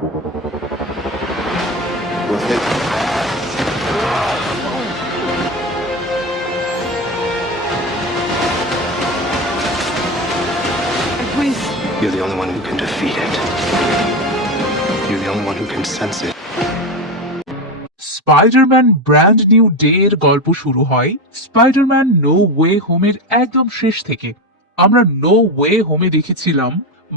With it. You're the only one who can defeat it. You're the only one who can sense it. Spiderman brand new day এর গল্প শুরু হয় Spiderman no way হোমের একদম শেষ থেকে। আমরা নো ওয়ে হোমে দেখেছিলাম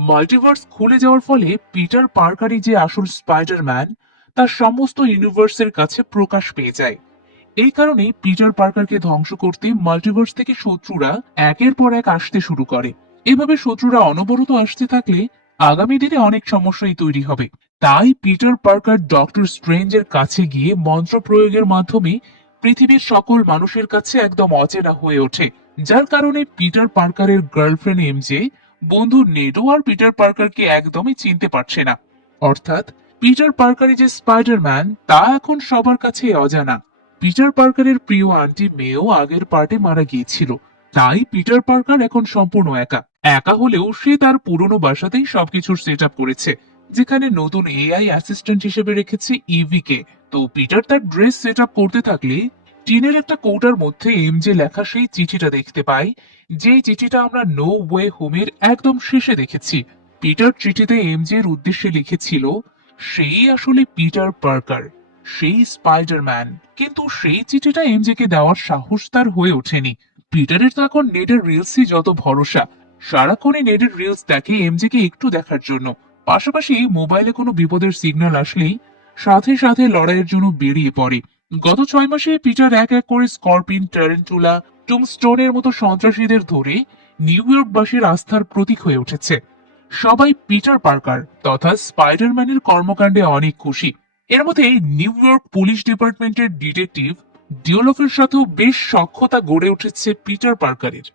মাল্টিভার্স খুলে যাওয়ার ফলে পিটার পার্কারই যে আসল স্পাইডারম্যান তার সমস্ত ইউনিভার্সের কাছে প্রকাশ পেয়ে যায়। এই কারণে পিটার পার্কারকে ধ্বংস করতে মাল্টিভার্স থেকে শত্রুরা একের পর এক আসতে শুরু করে। এভাবে শত্রুরা অনবরত আসতে থাকলে আগামী দিনে অনেক সমস্যাই তৈরি হবে। তাই পিটার পার্কার ডক্টর স্ট্রেঞ্জের কাছে গিয়ে মন্ত্র প্রয়োগের মাধ্যমে পৃথিবীর সকল মানুষের কাছে একদম অচেনা হয়ে ওঠে, যার কারণে পিটার পার্কারের গার্লফ্রেন্ড এমজে, বন্ধু নেডো আর পিটার পার্কারকে একদমই চিনতে পারছে না। অর্থাৎ পিটার পার্কারের যে স্পাইডারম্যান তা এখন সবার কাছে অজানা। পিটার পার্কারের প্রিয় আন্টি মেয়েও আগের পার্টে মারা গিয়েছিল, তাই পিটার পার্কার এখন সম্পূর্ণ একা। একা হলেও সে তার পুরনো বাসাতেই সবকিছুর সেট আপ করেছে, যেখানে নতুন এআই অ্যাসিস্ট্যান্ট হিসেবে রেখেছে ইভি কে। তো পিটার তার ড্রেস সেট আপ করতে থাকলে টিনের একটা কৌটার মধ্যে এমজে লেখা সেই চিঠিটা দেখতে পাই, যে চিঠিটা আমরা নো ওয়ে হোমের একদম শেষে দেখেছি। পিটার চিঠিতে এমজে এর উদ্দেশ্যে লিখেছিল সেই আসলে পিটার পার্কার, সেই স্পাইডারম্যান। কিন্তু সেই চিঠিটা এমজে কে দেওয়ার সাহস তার হয়ে ওঠেনি। পিটারের তো এখন নেটের রিলসই যত ভরসা, সারাক্ষণই নেটের রিলস দেখে এমজে কে একটু দেখার জন্য। পাশাপাশি মোবাইলে কোনো বিপদের সিগন্যাল আসলেই সাথে সাথে লড়াইয়ের জন্য বেরিয়ে পড়ে। গত 6 মাসে পিটার এক এক করে স্করপিন, ট্যারেন্টুলা, টুমস্টোনের মতো সন্ত্রাসীদের ধরে নিউ ইয়র্কবাসীর আস্থার প্রতীক হয়ে উঠেছে। সবাই পিটার পার্কার তথা স্পাইডারম্যানের কর্মকাণ্ডে অনেক খুশি। এর মধ্যে নিউ ইয়র্ক পুলিশ ডিপার্টমেন্টের ডিটেকটিভ ডিওলফের সাথেও বেশ সখ্যতা গড়ে উঠেছে পিটার পার্কারের।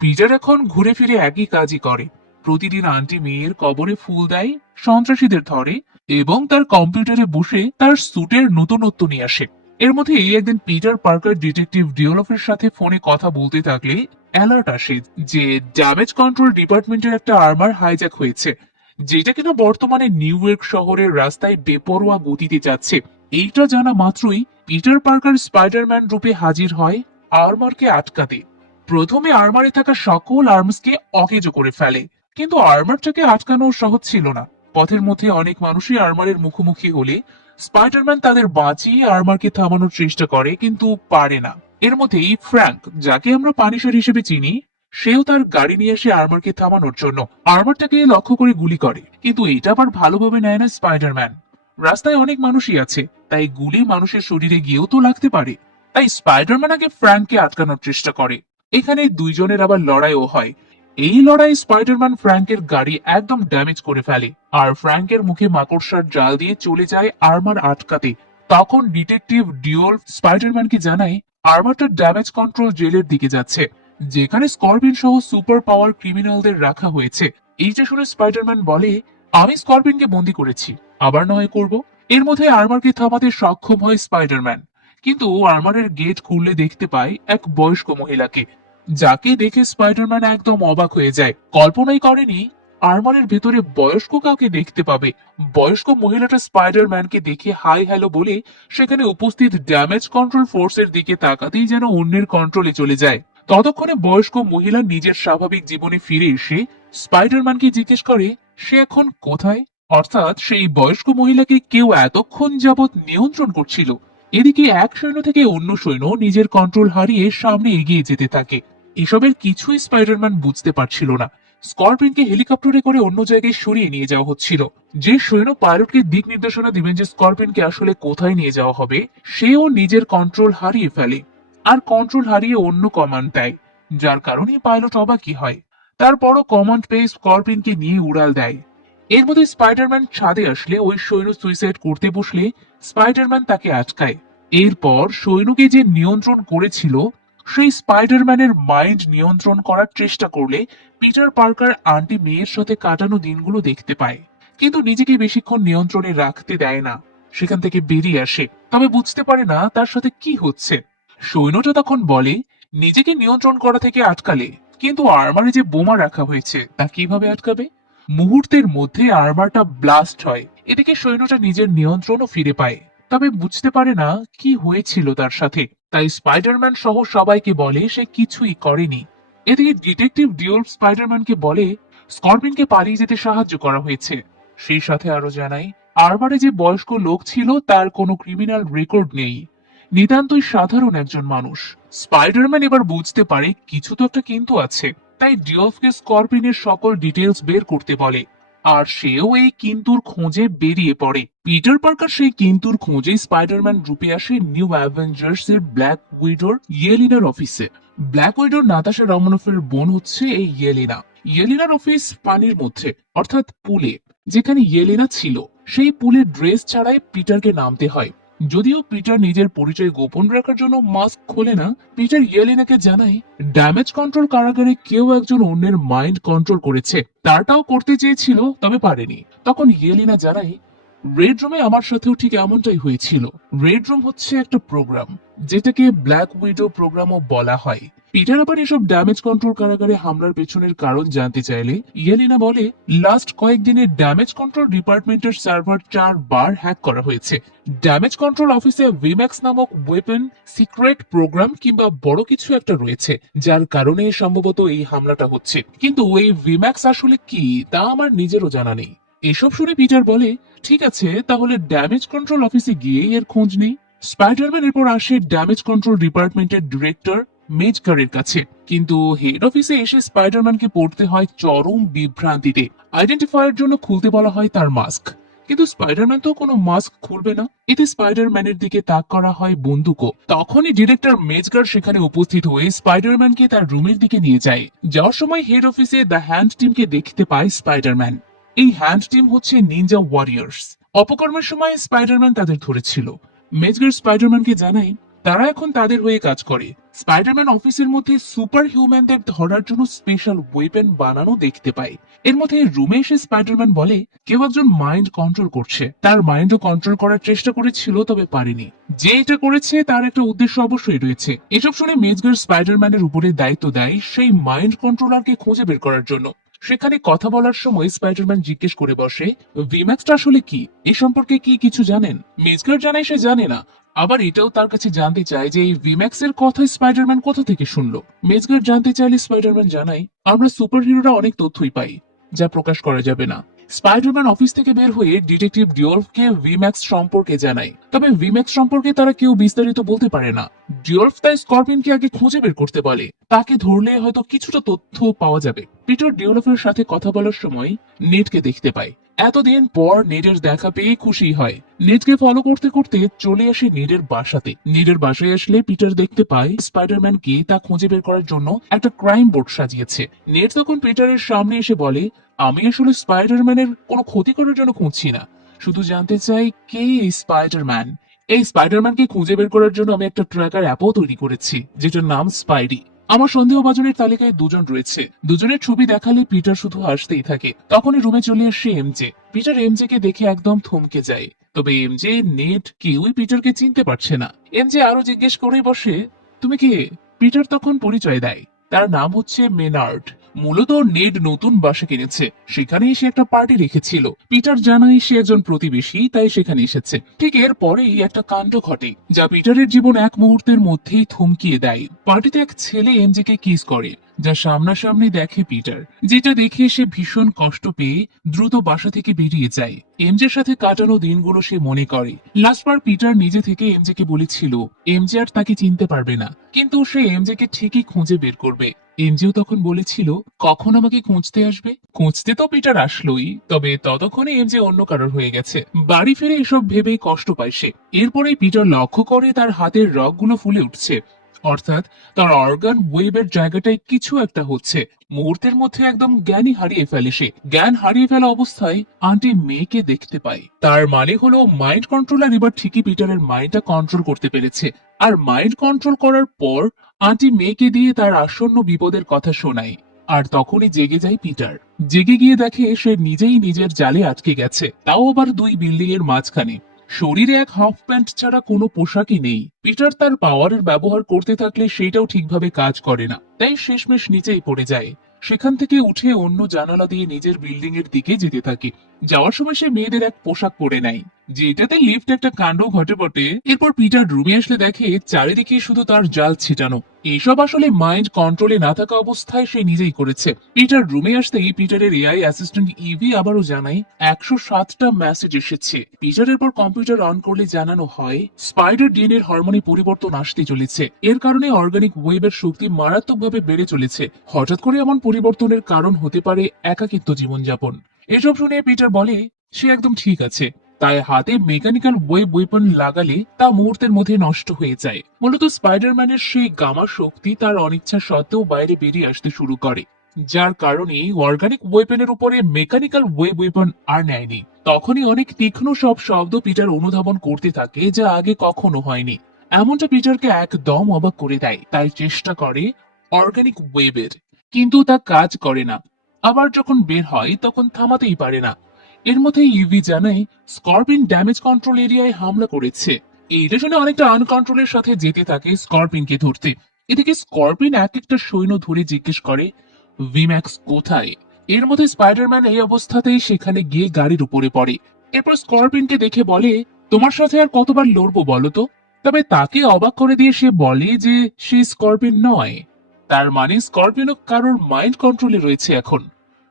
পিটার এখন ঘুরে ফিরে একই কাজই করে, প্রতিদিন আন্টি মেয়ের কবরে ফুল দেয়, সন্ত্রাসীদের ধরে এবং তার কম্পিউটারে বসে তার স্যুটের নতুনত্ব নিয়ে আসে। এর মধ্যে একদিন পিটার পার্কার ডিটেকটিভ ডিওলফের সাথে ফোনে কথা বলতে থাকলে অ্যালার্ট আসে যে ড্যামেজ কন্ট্রোল ডিপার্টমেন্টের একটা আর্মার হাইজ্যাক হয়েছে, যেটা কিনা বর্তমানে নিউ ইয়র্ক শহরের রাস্তায় বেপরোয়া গতিতে যাচ্ছে। এইটা জানা মাত্রই পিটার পার্কার স্পাইডারম্যান রূপে হাজির হয় আর্মারকে আটকাতে। প্রথমে আর্মারে থাকা সকল আর্মসকে অকেজো করে ফেলে, কিন্তু আর্মারটাকে আটকানো সহজ ছিল না। পথের মধ্যে অনেক মানুষই আর্মারের মুখোমুখি হলে স্পাইডারম্যান তাদের বাঁচিয়ে আর্মারকে থামানোর চেষ্টা করে, কিন্তু পারে না। এর মধ্যেই ফ্র্যাঙ্ক, যাকে আমরা পানিশার হিসেবে চিনি, সেও তার গাড়ি নিয়ে এসে আর্মারকে থামানোর জন্য আর্মারটাকে লক্ষ্য করে গুলি করে, কিন্তু এটা আবার ভালোভাবে নেয় না স্পাইডারম্যান। রাস্তায় অনেক মানুষই আছে, তাই গুলি মানুষের শরীরে গিয়েও তো লাগতে পারে। তাই স্পাইডারম্যান আগে ফ্র্যাঙ্ককে আটকানোর চেষ্টা করে। এখানে দুইজনের আবার লড়াইও হয়। এই লড়াই স্পাইডারম্যান ফ্র্যাঙ্কের গাড়ি একদম ড্যামেজ করে ফেলে, আর ফ্র্যাঙ্কের মুখে মাকড়সার জাল দিয়ে চলে যায় আর্মার আটকাতে। তখন ডিটেকটিভ ডিওল স্পাইডারম্যানকে জানায় আর্মারটা ড্যামেজ কন্ট্রোল জেলের দিকে যাচ্ছে, যেখানে স্করপিন সহ সুপার পাওয়ার ক্রিমিনালদের রাখা হয়েছে। এইটা শুনে স্পাইডারম্যান বলে, আমি স্করপিনকে বন্দি করেছি, আবার নয় করব। এর মধ্যে আর্মারকে থামাতে সক্ষম হয় স্পাইডারম্যান, কিন্তু আর্মারের গেট খুললে দেখতে পায় এক বয়স্ক মহিলাকে, যাকে দেখে স্পাইডারম্যান একদম অবাক হয়ে যায়। কল্পনাই করেনি আর্মারের ভেতরে বয়স্ক কাউকে দেখতে পাবে। বয়স্ক মহিলাটা স্পাইডারম্যানকে দেখে হাই হ্যালো বলে সেখানে উপস্থিত ড্যামেজ কন্ট্রোল ফোর্সের দিকে তাকাতেই যেন অন্যের কন্ট্রোলে চলে যায়। ততক্ষণে বয়স্ক মহিলা নিজের স্বাভাবিক জীবনে ফিরে এসে স্পাইডারম্যানকে জিজ্ঞেস করে সে এখন কোথায়, অর্থাৎ সেই বয়স্ক মহিলাকে কেউ এতক্ষণ যাবৎ নিয়ন্ত্রণ করছিল। এদিকে এক সৈন্য থেকে অন্য সৈন্য নিজের কন্ট্রোল হারিয়ে সামনে এগিয়ে যেতে থাকে। এসবের কিছুই স্পাইডারম্যান বুঝতে পারছিল না। স্করপিনকে হেলিকপ্টারে করে অন্য জায়গায় সরিয়ে নিয়ে যাওয়া হচ্ছিল। যে সৈন্য পাইলটকে দিক নির্দেশনা দিবেন যে স্করপিনকে আসলে কোথায় নিয়ে যাওয়া হবে, সেও নিজের কন্ট্রোল হারিয়ে ফেলে আর কন্ট্রোল হারিয়ে অন্য কমান্ড দেয়, যার কারণে পাইলট অবাকই হয়। তারপরও কমান্ড পেয়ে স্করপিনকে নিয়ে উড়াল দেয়। এর মধ্যে স্পাইডারম্যান ছাদে আসলে ওই সৈন্য সুইসাইড করতে বসলে স্পাইডারম্যান তাকে আটকায়। এরপর সৈন্যকে যে নিয়ন্ত্রণ করেছিল সেই স্পাইডারম্যানের মাইন্ড নিয়ন্ত্রণ করার চেষ্টা করলে পিটার পার্কার আন্টি মেয়ের সাথে কাটানো দিনগুলো দেখতে পায়, কিন্তু নিজেকে বেশিক্ষণ নিয়ন্ত্রণে রাখতে দেয় না, সেখান থেকে বেরিয়ে আসে। তবে বুঝতে পারে না তার সাথে কি হচ্ছে। সৈন্যটা তখন বলে নিজেকে নিয়ন্ত্রণ করা থেকে আটকালে, কিন্তু আর্মারে যে বোমা রাখা হয়েছে তা কিভাবে আটকাবে। মুহূর্তের মধ্যে আর্মারটা ব্লাস্ট হয় এদিকে সৈন্যটা নিজের নিয়ন্ত্রণও ফিরে পায়, তবে বুঝতে পারে না কি হয়েছিল তার সাথে। তাই স্পাইডারম্যান সহ সবাইকে বলে সে কিছুই করেনি। এদিকে ডিটেকটিভ ডিওল স্পাইডারম্যানকে বলে স্করপিনকে পালিয়ে যেতে সাহায্য করা হয়েছে। সেই সাথে আরো জানায় আরবারে যে বয়স্ক লোক ছিল তার কোনো ক্রিমিনাল রেকর্ড নেই, নিতান্তই সাধারণ একজন মানুষ। স্পাইডারম্যান এবার বুঝতে পারে কিছু তো একটা কিন্তু আছে, তাই ডিওলফকে স্করপিনের সকল ডিটেলস বের করতে বলে, আর সেও এই কিন্তুর খোঁজে বেরিয়ে পড়ে। পিটার পার্কার সেই কিন্তুর খোঁজে স্পাইডারম্যান রূপে আসে নিউ অ্যাভেঞ্জার্স এর ব্ল্যাক উইডোর ইয়েলিনার অফিসে। ব্ল্যাক উইডোর নাতাশা রমনফের বোন হচ্ছে এই ইয়েলিনা। ইয়েলিনার অফিস পানির মধ্যে, অর্থাৎ পুলে, যেখানে ইয়েলিনা ছিল সেই পুলের ড্রেস ছাড়াই পিটারকে নামতে হয়। যদিও পিটার নিজের পরিচয় গোপন রাখার জন্য মাস্ক খোলে না, পিটার ইয়েলেনাকে জানায় ড্যামেজ কন্ট্রোল কারাগারে কেউ একজন অন্যের মাইন্ড কন্ট্রোল করেছে, তারটাও করতে চেয়েছিল তবে পারেনি। তখন ইয়েলেনা জানায় রেড রুমে আমার সাথেও ঠিক এমনটাই হয়েছিল। রেড রুম হচ্ছে একটা প্রোগ্রাম, যেটাকে ব্ল্যাক উইডো প্রোগ্রামও বলা হয়। পিটার আবার এসব ড্যামেজ কন্ট্রোল কারাগারে হামলার পেছনের কারণ জানতে চাইলে ইয়েলিনা বলে লাস্ট কয়েকদিনে ড্যামেজ কন্ট্রোল ডিপার্টমেন্টের সার্ভার 4 বার হ্যাক করা হয়েছে। ড্যামেজ কন্ট্রোল অফিসে ভিম্যাক্স নামক ওয়েপন সিক্রেট প্রোগ্রাম কিংবা বড় কিছু একটা রয়েছে, যার কারণে সম্ভবত এই হামলাটা হচ্ছে। কিন্তু এই ভিম্যাক্স আসলে কি তা আমার নিজেরও জানা নেই। এসব শুনে পিটার বলে ঠিক আছে, তাহলে ড্যামেজ কন্ট্রোল অফিসে গিয়ে এর খোঁজ নেই। স্পাইডারম্যান এরপর আসে ড্যামেজ কন্ট্রোল ডিপার্টমেন্টের ডিরেক্টর মেজকারের কাছে, কিন্তু হেড অফিসে এসে স্পাইডারম্যানকে পড়তে হয় চরম বিভ্রান্তিতে। আইডেন্টিফায়ার জন্য খুলতে বলা হয় তার মাস্ক, কিন্তু স্পাইডারম্যান তো কোনো মাস্ক খুলবে না। এতে স্পাইডারম্যানের দিকে তাক করা হয় বন্দুকও। তখনই ডিরেক্টর মেজগার সেখানে উপস্থিত হয়ে স্পাইডারম্যানকে তার রুমের দিকে নিয়ে যায়। যাওয়ার সময় হেড অফিসে দ্য হ্যান্ড টিমকে দেখতে পায় স্পাইডারম্যান। এই হ্যান্ড টিম হচ্ছে নিনজা ওয়ারিয়ার্স। অপকর্মের সময় স্পাইডারম্যান তাদের ধরেছিল। মেজগার স্পাইডারম্যানকে জানায় তারা এখন তাদের হয়ে কাজ করে। স্পাইডারম্যান অফিসের মধ্যে সুপার হিউম্যানদের ধরার জন্য স্পেশাল ওয়েপন বানানো দেখতে পায়। এর মধ্যে রুমে এসে স্পাইডারম্যান বলে কেউ একজন মাইন্ড কন্ট্রোল করছে। তার মাইন্ডও কন্ট্রোল করার চেষ্টা করেছিল তবে পারেনি। যে এটা করেছে তার একটা উদ্দেশ্য অবশ্যই রয়েছে। এসব শুনে মেজগার স্পাইডারম্যানের উপরে দায়িত্ব দেয় সেই মাইন্ড কন্ট্রোলারকে খুঁজে বের করার জন্য। সেখানে কথা বলার সময় স্পাইডারম্যান জিজ্ঞেস করে বসে ভিম্যাক্সটা আসলে কি, এ সম্পর্কে কি কিছু জানেন? মেজগার জানায় সে জানে না। আবার এটাও তার কাছে জানতে চায় যে এই ভিম্যাক্স এর কথা স্পাইডারম্যান কোথা থেকে শুনলো। মেজগার জানতে চাইলে স্পাইডারম্যান জানায় আমরা সুপারহিরোরা অনেক তথ্যই পাই যা প্রকাশ করা যাবে না। স্পাইডারম্যান অফিস থেকে বের হয়ে ডিটেকটিভ ডিওলফকে ভিম্যাক্স সম্পর্কে জানায়, তবে ভিম্যাক্স সম্পর্কে তারা কেউ বিস্তারিত বলতে পারে না। ডিওলফ তাই স্করপিনকে আগে খুঁজে বের করতে বলে, তাকে ধরলে হয়তো কিছুটা তথ্য পাওয়া যাবে। পিটার ডিওলফের সাথে কথা বলার সময় নেটকে দেখতে পায়। এতদিন পর নেডের দেখা পেয়ে খুশি হয়। নেডকে ফলো করতে করতে চলে আসে নেডের বাসাতে। নেডের বাসায় আসলে পিটার দেখতে পায় স্পাইডারম্যানকে তা খুঁজে বের করার জন্য একটা ক্রাইম বোর্ড সাজিয়েছে। নেড তখন পিটারের সামনে এসে বলে আমি আসলে স্পাইডারম্যানের কোনো ক্ষতি করার জন্য খুঁজছি না, শুধু জানতে চাই কে এই স্পাইডারম্যান। এই স্পাইডারম্যানকে খুঁজে বের করার জন্য আমি একটা ট্র্যাকার অ্যাপও তৈরি করেছি যেটার নাম স্পাইডি। আমার সন্দেহভাজনের তালিকায় দুজন রয়েছে। দুজনের ছবি দেখালে পিটার শুধু হাসতেই থাকে। তখনই রুমে চলে আসে এমজে। পিটার এমজে কে দেখে একদম থমকে যায়, তবে এমজে, নেট কেউই পিটারকে চিনতে পারছে না। এমজে আরো জিজ্ঞেস করে বসে তুমি কে? পিটার তখন পরিচয় দেয় তার নাম হচ্ছে মেনার্ড। মূলত নেড নতুন বাসা কিনেছে, সেখানে সে একটা পার্টি রেখেছিল। পিটার জানায় সে একজন প্রতিবেশী তাই সেখানে এসেছে। ঠিক এর পরেই একটা কাণ্ড ঘটে যা পিটারের জীবন এক মুহূর্তের মধ্যেই থমকিয়ে দেয়। পার্টিতে এক ছেলে এমজেকে কিস করে, যা সামনাসামনি দেখে পিটার, যেটা দেখে সে ভীষণ কষ্ট পেয়ে দ্রুত বাসা থেকে বেরিয়ে যায়। এমজের সাথে কাটানো দিনগুলো সে মনে করে। লাস্টবার পিটার নিজে থেকে এমজেকে বলেছিল এমজে আর তাকে চিনতে পারবে না, কিন্তু সে এমজেকে ঠিকই খুঁজে বের করবে। এমজেও তখন বলেছিল কখন আমাকে খুঁজতে আসবে। খুঁজতে তো পিটার আসলোই, তবে ততক্ষণে এমজে অন্য কারোর হয়ে গেছে। বাড়ি ফিরে এসব ভেবেই কষ্ট পায় সে। এরপরে পিটার লক্ষ্য করে তার হাতের রগগুলো ফুলে উঠছে, অর্থাৎ তার অর্গান ওয়েবের জায়গাটায় কিছু একটা হচ্ছে। মুহূর্তের মধ্যে একদম জ্ঞানই হারিয়ে ফেলে সে। জ্ঞান হারিয়ে ফেলা অবস্থায় আন্টি মেয়েকে দেখতে পায়। তার মানে হলো মাইন্ড কন্ট্রোলার এবার ঠিকই পিটারের মাইন্ডটা কন্ট্রোল করতে পেরেছে। আর মাইন্ড কন্ট্রোল করার পর আন্টি মেয়েকে দিয়ে তার আসন্ন বিপদের কথা শোনায়। আর তখনই জেগে যায় পিটার। জেগে গিয়ে দেখে সে নিজেই নিজের জালে আটকে গেছে, তাও আবার 2 বিল্ডিং এর মাঝখানে। শরীরে এক হাফ প্যান্ট ছাড়া কোনো পোশাকই নেই। পিটার তার পাওয়ারের ব্যবহার করতে থাকলে সেটাও ঠিকভাবে কাজ করে না, তাই শেষমেশ নিচেই পড়ে যায়। সেখান থেকে উঠে অন্য জানালা দিয়ে নিজের বিল্ডিং এর দিকে যেতে থাকে। যাওয়ার সময় সে মেয়েদের এক পোশাক পরে নেয়, যেটাতে লিফট একটা কাণ্ড ঘটে বটে। এরপর পিটার রুমে আসলে দেখে চারিদিকে শুধু তার জাল ছিটানো। এইসব আসলে মাইন্ড কন্ট্রোলে না থাকা অবস্থায় সে নিজেই করেছে। পিটার রুমে আসতেই পিটারের এআই অ্যাসিস্ট্যান্ট ইভি আবারও জানায় 107টা মেসেজ এসেছে। পিটারের পর কম্পিউটার অন করলে জানানো হয় স্পাইডার ডিএনএর হরমোনে পরিবর্তন আসতে চলেছে। এর কারণে অর্গানিক ওয়েবের শক্তি মারাত্মকভাবে বেড়ে চলেছে। হঠাৎ করে এমন পরিবর্তনের কারণ হতে পারে একাকিত্ব জীবনযাপন। এসব শুনে পিটার বলে সে একদম ঠিক আছে, তাই হাতে মেকানিক্যাল ওয়েব ওয়েপন লাগালে তা মুহূর্তের মধ্যে নষ্ট হয়ে যায়। মূলত স্পাইডারম্যানের সেই গামা শক্তি তার অনিচ্ছা সত্ত্বেও বাইরে বেরিয়ে আসতে শুরু করে, যার কারণে অর্গানিক ওয়েপনের উপরে মেকানিক্যাল ওয়েব ওয়েপন আর নেয়নি। তখনই অনেক তীক্ষ্ণ সব শব্দ পিটার অনুধাবন করতে থাকে, যা আগে কখনো হয়নি। এমনটা পিটারকে একদম অবাক করে দেয়। তাই চেষ্টা করে অর্গানিক ওয়েবের, কিন্তু তা কাজ করে না। আবার যখন বের হয় তখন থামাতেই পারে না। এর মধ্যে ইভি জানায় স্করপিন ড্যামেজ কন্ট্রোল এরিয়ায় হামলা করেছে। এইটা শুনে অনেকটা আনকন্ট্রোলের সাথে যেতে থাকে স্করপিনকে ধরতে। এদিকে স্করপিন এক একটা সৈন্য ধরে জিজ্ঞেস করে ভিম্যাক্স কোথায়। এর মধ্যে স্পাইডারম্যান এই অবস্থাতেই সেখানে গিয়ে গাড়ির উপরে পড়ে। এরপর স্করপিনকে দেখে বলে তোমার সাথে আর কতবার লড়বো বলো তো। তবে তাকে অবাক করে দিয়ে সে বলে যে সে স্করপিন নয়। তার মানে স্করপিনও কারোর মাইন্ড কন্ট্রোলে রয়েছে এখন।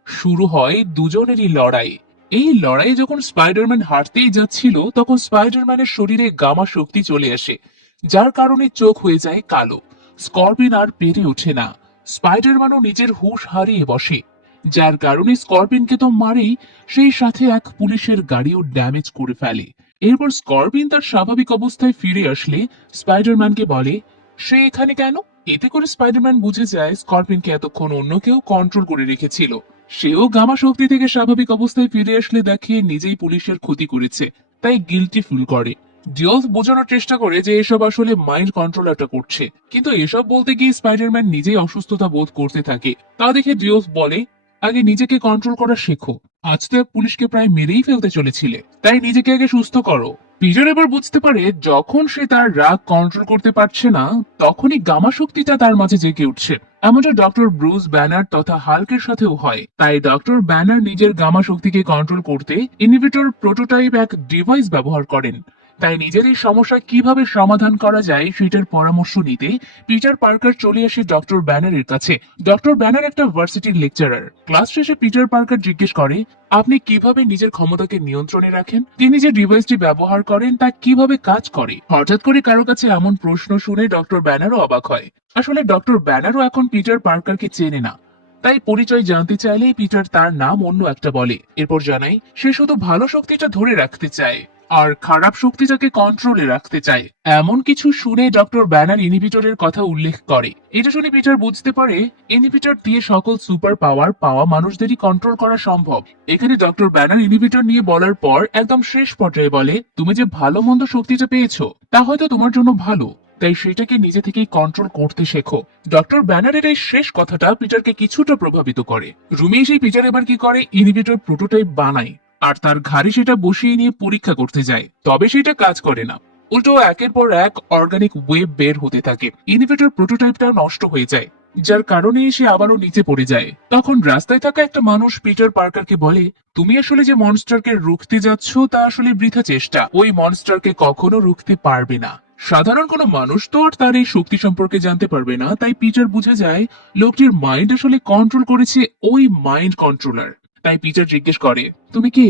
শুরু হয় দুজনেরই লড়াই। এই লড়াই যখন স্পাইডারম্যান হাঁটতেই যাচ্ছিল তখন স্পাইডারম্যানের শরীরে গামা শক্তি চলে আসে, যার কারণে চোখ হয়ে যায় কালো। স্করপিন আর পেরে ওঠে না। স্পাইডারম্যানও নিজের হুঁশ হারিয়ে বসে, যার কারণে স্করপিনকে তো মারেই, সেই সাথে এক পুলিশের গাড়িও ড্যামেজ করে ফেলে। এরপর স্করপিন তার স্বাভাবিক অবস্থায় ফিরে আসলে স্পাইডারম্যানকে বলে সে এখানে কেন। এতে করে স্পাইডারম্যান বুঝে যায় স্করপিনকে এতক্ষণ অন্য কেউ কন্ট্রোল করে রেখেছিল। সেও গামা শক্তি থেকে স্বাভাবিক অবস্থায় ফিরে আসলে দেখে নিজেই পুলিশের ক্ষতি করেছে, তাই গিল্টি ফিল করে। ডিওলফ বোঝানোর চেষ্টা করে যে এসব আসলে মাইন্ড কন্ট্রোলারটা করছে, কিন্তু এসব বলতে গিয়ে স্পাইডারম্যান নিজেই অসুস্থতা বোধ করতে থাকে। তা দেখে ডিওলফ বলে আগে নিজেকে কন্ট্রোল করা শেখো, আজ তো এক পুলিশকে প্রায় মেরেই ফেলতে চলেছিলে, তাই নিজেকে আগে সুস্থ করো। পিটার এবার বুঝতে পারে যখন সে তার রাগ কন্ট্রোল করতে পারছে না তখনই গামা শক্তিটা তার মাঝে জেগে উঠছে। এমনটা ডক্টর ব্রুস ব্যানার তথা হাল্কের সাথেও হয়। তাই ডক্টর ব্যানার নিজের গামা শক্তিকে কন্ট্রোল করতে ইনহিবিটর প্রোটোটাইপ এক ডিভাইস ব্যবহার করেন। তাই নিজের এই সমস্যা কিভাবে সমাধান করা যায় সেটার পরামর্শ নিতে পিটার পার্কার চলে আসে ডক্টর ব্যানারের কাছে। ডক্টর ব্যানার একটা ভার্সিটির লেকচারার। ক্লাস শেষে পিটার পার্কার জিজ্ঞেস করে আপনি কিভাবে নিজের ক্ষমতাকে নিয়ন্ত্রণে রাখেন, তিনি যে ডিভাইসটি ব্যবহার করেন তা কিভাবে কাজ করে। হঠাৎ করে কারো কাছে এমন প্রশ্ন শুনে ডক্টর ব্যানারও অবাক হয়। আসলে ডক্টর ব্যানারও এখন পিটার পার্কারকে চেনে না, তাই পরিচয় জানতে চাইলেই পিটার তার নাম অন্য একটা বলে। এরপর জানাই সে শুধু ভালো শক্তিটা ধরে রাখতে চায় আর খারাপ শক্তিটাকে কন্ট্রোলে রাখতে চায়। এমন কিছু শুনে ডক্টর ব্যানার ইনহিবিটরের কথা উল্লেখ করে। এটা শুনে পিটার বুঝতে পারে ইনহিবিটর দিয়ে সকল সুপার পাওয়ার পাওয়া মানুষদেরই কন্ট্রোল করা সম্ভব। এখানে ডক্টর ব্যানার ইনহিবিটর নিয়ে বলার পর একদম শেষ পর্যায়ে বলে তুমি যে ভালো মন্দ শক্তিটা পেয়েছো তা হয়তো তোমার জন্য ভালো, তাই সেটাকে নিজে থেকেই কন্ট্রোল করতে শেখো। ডক্টর ব্যানারের এই শেষ কথাটা পিটারকে কিছুটা প্রভাবিত করে। রুমে এসে পিটার এবার কি করে ইনহিবিটর প্রোটোটাইপ বানায় আর তার ঘাড়ে সেটা বসিয়ে নিয়ে পরীক্ষা করতে যায়। তবে সেটা কাজ করে না, উল্টো একের পর এক অর্গানিক ওয়েব বের হতে থাকে। ইনহিবিটর প্রোটোটাইপটা নষ্ট হয়ে যায়, যার কারণে সে আবারও নিচে পড়ে যায়। তখন রাস্তায় থাকা একটা মানুষ পিটার পার্কারকে বলে তুমি আসলে যে মনস্টারকে রুখতে যাচ্ছ তা আসলে বৃথা চেষ্টা, ওই মনস্টারকে কখনো রুখতে পারবে না। সাধারণ কোনো মানুষ তো আর তার এই শক্তি সম্পর্কে জানতে পারবে না। তাই পিটার বুঝে যায় লোকটির মাইন্ড আসলে কন্ট্রোল করেছে ওই মাইন্ড কন্ট্রোলার। তাই পিটার জিজ্ঞেস করে তুমি কে।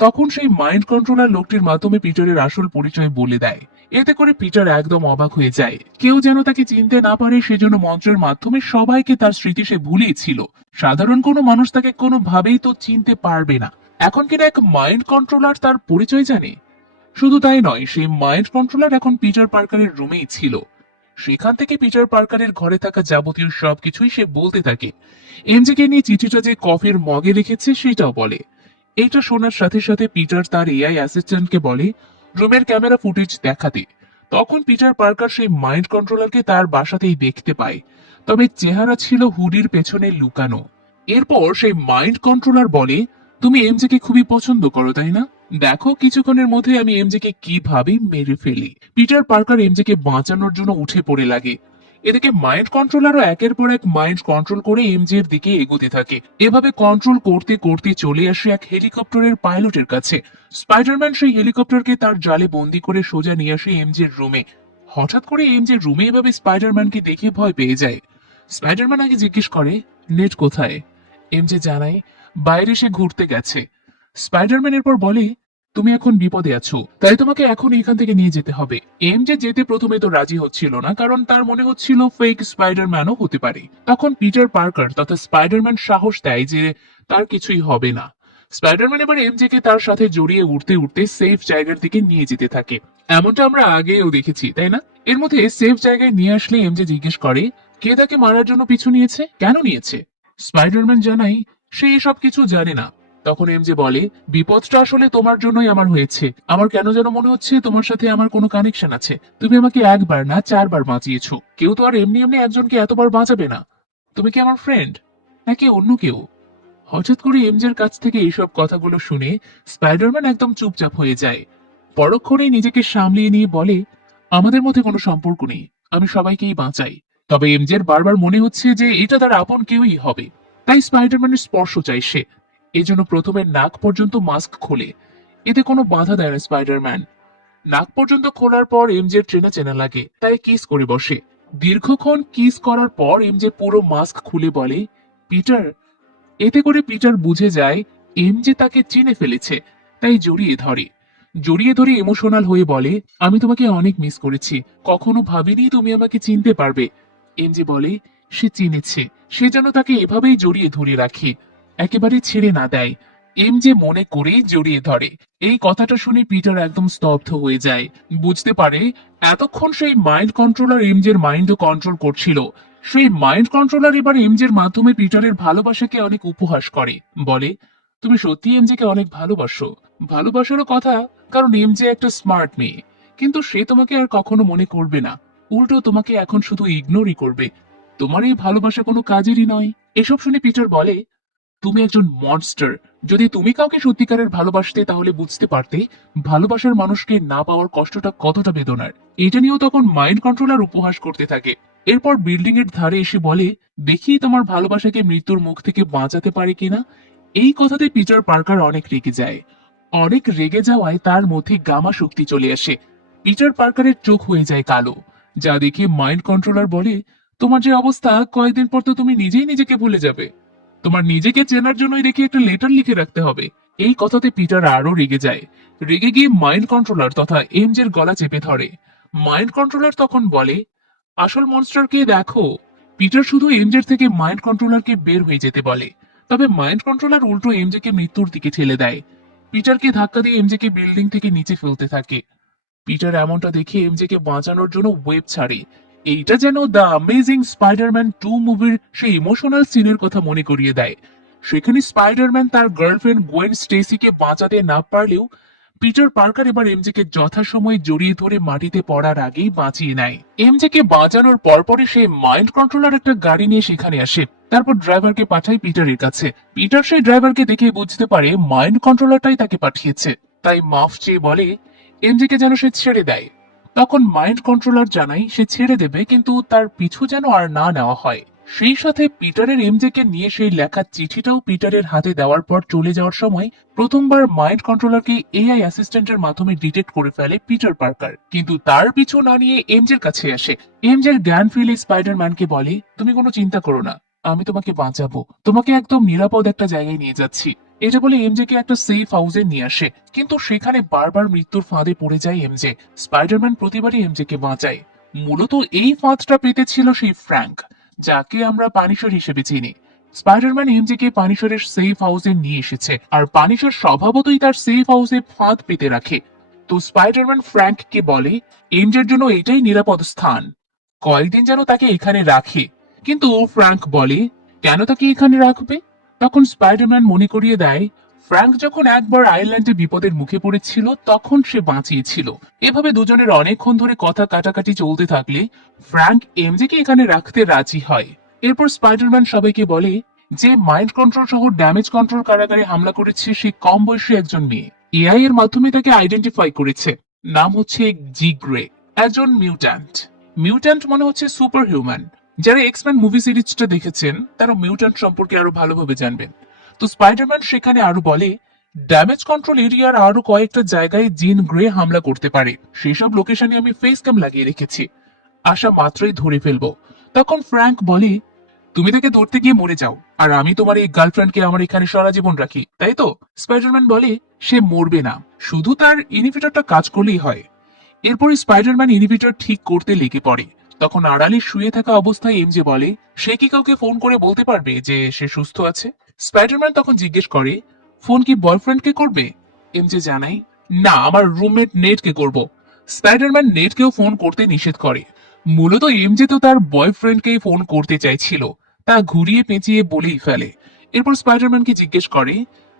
তখন সেই মাইন্ড কন্ট্রোলার লোকটির মাধ্যমে পিটারের আসল পরিচয় বলে দেয়। এতে করে পিটার একদম অবাক হয়ে যায়। কেউ যেন তাকে চিনতে না পারে সেজন্য মন্ত্রের মাধ্যমে সবাইকে তার স্মৃতি সে ভুলিয়েছিল। সাধারণ কোনো মানুষ তাকে কোনোভাবেই তো চিনতে পারবে না। এখন কিনা এক মাইন্ড কন্ট্রোলার তার পরিচয় জানে। শুধু তাই নয়, সেই মাইন্ড কন্ট্রোলার এখন পিটার পার্কারের রুমেই ছিল। সেখান থেকে পিটার পার্কারের ঘরে থাকা যাবতীয় সবকিছুই সে বলতে থাকে। এমজেকে নিয়ে চিঠিটা যে কফির মগে লিখেছে সেটাও বলে। এটা শোনার সাথে সাথে পিটার তার এআই অ্যাসিস্ট্যান্টকে বলে রুমের ক্যামেরা ফুটেজ দেখাতে। তখন পিটার পার্কার সেই মাইন্ড কন্ট্রোলারকে তার বাসাতেই দেখতে পায়, তবে চেহারা ছিল হুডির পেছনে লুকানো। এরপর সেই মাইন্ড কন্ট্রোলার বলে তুমি এমজেকে খুবই পছন্দ করো তাই না, দেখো কিছুক্ষণের মধ্যে আমি এমজেকে কিভাবে মেরে ফেলি। পিটার পার্কার এমজেকে বাঁচানোর জন্য উঠে পড়ে লাগে। এদিকে মাইন্ড কন্ট্রোলারও একের পর এক মাইন্ড কন্ট্রোল করে এমজে এর দিকে এগোতে থাকে। এভাবে কন্ট্রোল করতে করতে চলে আসে এক হেলিকপ্টারের পাইলটের কাছে। স্পাইডারম্যান সেই হেলিকপ্টারকে তার জালে বন্দি করে সোজা নিয়ে আসে এমজের রুমে। হঠাৎ করে এমজের রুমে এভাবে স্পাইডারম্যানকে দেখে ভয় পেয়ে যায়। স্পাইডারম্যান আগে জিজ্ঞেস করে নেট কোথায়। এমজে জানায় বাইরে সে ঘুরতে গেছে। স্পাইডারম্যান এরপর বলে তুমি এখন বিপদে আছো, তাই তোমাকে এখন এখান থেকে নিয়ে যেতে হবে। এমজে যেতে প্রথমে তো রাজি হচ্ছিল না, কারণ তার মনে হচ্ছিল ফেক স্পাইডারম্যানও হতে পারে। তখন পিটার পার্কার তথা স্পাইডারম্যান সাহস দেয় যে তার কিছুই হবে না। স্পাইডারম্যান এবার এমজে কে তার সাথে জড়িয়ে উঠতে উঠতে সেফ জায়গার দিকে নিয়ে যেতে থাকে। এমনটা আমরা আগেও দেখেছি, তাই না? এর মধ্যে সেফ জায়গায় নিয়ে আসলে এমজে জিজ্ঞেস করে কে তাকে মারার জন্য পিছু নিয়েছে, কেন নিয়েছে। স্পাইডারম্যান জানাই সে এসব কিছু জানে না। তখন এমজে বলে বিপদটা আসলে তোমার জন্যই আমার হয়েছে। আমার কেন যেন মনে হচ্ছে তোমার সাথে আমার কোনো কানেকশন আছে। তুমি আমাকে একবার না 4বার বাঁচিয়েছো। কেউ তো আর এমনি এমনি একজনকে এতবার বাঁচাবে না। তুমি কি আমার ফ্রেন্ড নাকি অন্য কেউ? হঠাৎ করে এমজের কাছ থেকে এইসব কথাগুলো শুনে স্পাইডারম্যান একদম চুপচাপ হয়ে যায়। পরক্ষণেই নিজেকে সামলিয়ে নিয়ে বলে আমাদের মধ্যে কোনো সম্পর্ক নেই, আমি সবাইকেই বাঁচাই। তবে এমজের বারবার মনে হচ্ছে যে এটা তার আপন কেউই হবে। তাই স্পাইডারম্যানের স্পর্শ চাই সে। এজন্য প্রথমে নাক পর্যন্ত মাস্ক খোলে। এতে কোনো বাধা দেয় না স্পাইডারম্যান। নাক পর্যন্ত খোলার পর এমজের চেনা চেনা লাগে, তাই কিস করে বসে। দীর্ঘক্ষণ কিস করার পর এমজে পুরো মাস্ক খুলে বলে পিটার। এতে করে পিটার বুঝে যায় এমজে তাকে চিনে ফেলেছে, তাই জড়িয়ে ধরে ইমোশনাল হয়ে বলে আমি তোমাকে অনেক মিস করেছি, কখনো ভাবিনি তুমি আমাকে চিনতে পারবে। এমজে বলে সে চিনেছে, সে যেন তাকে এভাবেই জড়িয়ে ধরে রাখে, একেবারে ছেড়ে না দেয়। এমজে মনে করেই জড়িয়ে ধরে। এই কথাটা শুনে পিটার একদম স্তব্ধ হয়ে যায়। বুঝতে পারে এতক্ষণ সেই মাইন্ড কন্ট্রোলার এমজের মাইন্ডও কন্ট্রোল করছিল। সেই মাইন্ড কন্ট্রোলার এবার এমজের মাধ্যমে পিটারের ভালোবাসাকে অনেক উপহাস করে। বলে তুমি সত্যি এমজেকে অনেক ভালোবাসো। ভালোবাসারও কথা, কারণ এমজে একটা স্মার্ট মেয়ে, কিন্তু সে তোমাকে আর কখনো মনে করবে না। উল্টো তোমাকে এখন শুধু ইগনোরই করবে। তোমার এই ভালোবাসা কোনো কাজেরই নয়। এসব শুনে পিটার বলে তুমি একজন মনস্টার। যদি তুমি কাউকে সত্যিকারের ভালোবাসতে তাহলে বুঝতে পারতে ভালোবাসার মানুষকে না পাওয়ার কষ্টটা কতটা বেদনার। এটা নিয়েও তখন মাইন্ড কন্ট্রোলার উপহাস করতে থাকে। এরপর বিল্ডিং এর ধারে এসে বলে দেখি তোমার ভালোবাসাকে মৃত্যুর মুখ থেকে বাঁচাতে পারে কিনা। এই কথাতে পিটার পার্কার অনেক রেগে যায়। অনেক রেগে যাওয়ায় তার মধ্যে গামা শক্তি চলে আসে। পিটার পার্কারের চোখ হয়ে যায় কালো, যা দেখে মাইন্ড কন্ট্রোলার বলে তোমার যে অবস্থা, কয়েকদিন পর তো তুমি নিজেই নিজেকে ভুলে যাবে। তোমার নিজেকে চেনার জন্যই দেখি একটা লেটার লিখে রাখতে হবে। এই কথাতে পিটার আরো রেগে যায়। রেগে গিয়ে মাইন্ড কন্ট্রোলার তথা এমজের গলা চেপে ধরে। মাইন্ড কন্ট্রোলার তখন বলে আসল মনস্টারকে দেখো। পিটার শুধু এমজের থেকে মাইন্ড কন্ট্রোলারকে বের হয়ে যেতে বলে। তবে মাইন্ড কন্ট্রোলার উল্টো এমজেকে মৃত্যুর দিকে ঠেলে দেয়। পিটারকে ধাক্কা দিয়ে এমজেকে বিল্ডিং থেকে নিচে ফেলতে থাকে। পিটার এমনটা দেখে এমজেকে বাঁচানোর জন্য ওয়েব ছাড়ে। এইটা যেন দ্য অ্যামেজিং স্পাইডারম্যান 2 মুভির সেই ইমোশনাল সিনের কথা মনে করিয়ে দেয়। সেখানে স্পাইডারম্যান তার গার্লফ্রেন্ড গোয়েন স্টেসিকে বাঁচাতে না পারলেও পিটার পার্কার এবার এমজেকে যথাসময়ে জড়িয়ে ধরে মাটিতে পড়ার আগেই বাঁচিয়ে নেয়। এমজেকে বাঁচানোর পরপরই সে মাইন্ড কন্ট্রোলার একটা গাড়ি নিয়ে সেখানে আসে। তারপর ড্রাইভারকে পাঠায় পিটারের কাছে। পিটার সেই ড্রাইভারকে দেখে বুঝতে পারে মাইন্ড কন্ট্রোলারটাই তাকে পাঠিয়েছে, তাই মাফ চেয়ে বলে এমজেকে যেন সে ছেড়ে দেয়। তখন মাইন্ড কন্ট্রোলার জানাই সে ছেড়ে দেবে, কিন্তু তার পিছু যেন আর না নেওয়া হয়। সেই সাথে পিটারের এমজেকে নিয়ে সেই লেখা চিঠিটাও পিটারের হাতে দেওয়ার পর চলে যাওয়ার সময় প্রথমবার মাইন্ড কন্ট্রোলারকে এআই অ্যাসিস্ট্যান্টের মাধ্যমে ডিটেক্ট করে ফেলে পিটার পার্কার, কিন্তু তার পিছু না নিয়ে এমজের কাছে আসে। এমজের জ্ঞান ফিরে স্পাইডারম্যানকে বলে তুমি কোনো চিন্তা করো না, আমি তোমাকে বাঁচাবো, তোমাকে একদম নিরাপদ একটা জায়গায় নিয়ে যাচ্ছি। এটা বলে এমজেকে একটা সেফ হাউসে নিয়ে আসে, কিন্তু সেখানে বারবার মৃত্যুর ফাঁদে পড়ে যায় এমজে। স্পাইডারম্যান প্রতিবারই এমজেকে বাঁচায়। মূলত এই ফাঁদটা পেতে ছিল সেই ফ্র্যাঙ্ক, যাকে আমরা পানিশার হিসেবে চিনি। স্পাইডারম্যান এমজেকে পানিশারের সেফ হাউসে নিয়ে এসেছে, আর পানিশার স্বভাবতই তার সেফ হাউসে ফাঁদ পেতে রাখে। তো স্পাইডারম্যান ফ্র্যাঙ্ককে বলে এমজের জন্য এটাই নিরাপদ স্থান, কয়েকদিন যেন তাকে এখানে রাখে। কিন্তু ফ্র্যাঙ্ক বলে কেন তাকে এখানে রাখবে। তখন স্পাইডারম্যান মনে করিয়ে দেয় ফ্র্যাঙ্ক যখন একবার আয়ারল্যান্ডে বিপদের মুখে পড়েছিল তখন সে বাঁচিয়েছিল। এভাবে দুজনের অনেকক্ষণ ধরে কথা কাটাকাটি চলতে থাকলে ফ্র্যাঙ্ক এমজেকে এখানে রাখতে রাজি হয়। এরপর স্পাইডারম্যান সবাইকে বলে যে মাইন্ড কন্ট্রোল সহ ড্যামেজ কন্ট্রোল কারাগারে হামলা করেছে সে কম বয়সী একজন মেয়ে। এআই এর মাধ্যমে তাকে আইডেন্টিফাই করেছে। নাম হচ্ছে জি গ্রে, একজন মিউট্যান্ট। মিউট্যান্ট মনে হচ্ছে সুপার হিউম্যান। যারা এক্সম্যান মুভি সিরিজটা দেখেছেন তারা মিউট্যান্ট সম্পর্কে আরো ভালোভাবে জানবেন। তো স্পাইডারম্যান সেখানে আরো বলে, ড্যামেজ কন্ট্রোল এরিয়ার আরো কয়েকটা জায়গায় জিন গ্রে হামলা করতে পারে, সেসব লোকেশনে আমি ফেস ক্যাম লাগিয়ে রেখেছি, আসা মাত্রই ধরে ফেলবো। তখন ফ্র্যাঙ্ক বলে, তুমি তাকে ধরতে গিয়ে মরে যাও, আর আমি তোমার এই গার্লফ্রেন্ডকে আমার এখানে সারা জীবন রাখি, তাই তো? স্পাইডারম্যান বলে, সে মরবে না, শুধু তার ইনহিবিটরটা কাজ করলেই হয়। এরপর স্পাইডারম্যান ইনহিবিটর ঠিক করতে লেগে পড়ে। তখন আড়ালে শুয়ে থাকা অবস্থায় এমজে বলে, সে কি কাউকে ফোন করে বলতে পারবে যে সে সুস্থ আছে? স্পাইডারম্যান তখন জিজ্ঞেস করে, ফোন কি বয়ফ্রেন্ডকে করবে? এমজে জানায়, না, আমার রুমমেট নেটকে করব। স্পাইডারম্যান নেটকেও ফোন করতে নিষেধ করে। মূলত এমজে তো তার বয়ফ্রেন্ডকেই ফোন করতে চাইছিল, তা ঘুরিয়ে পেঁচিয়ে বলেই ফেলে। এরপর স্পাইডারম্যানকে জিজ্ঞেস করে,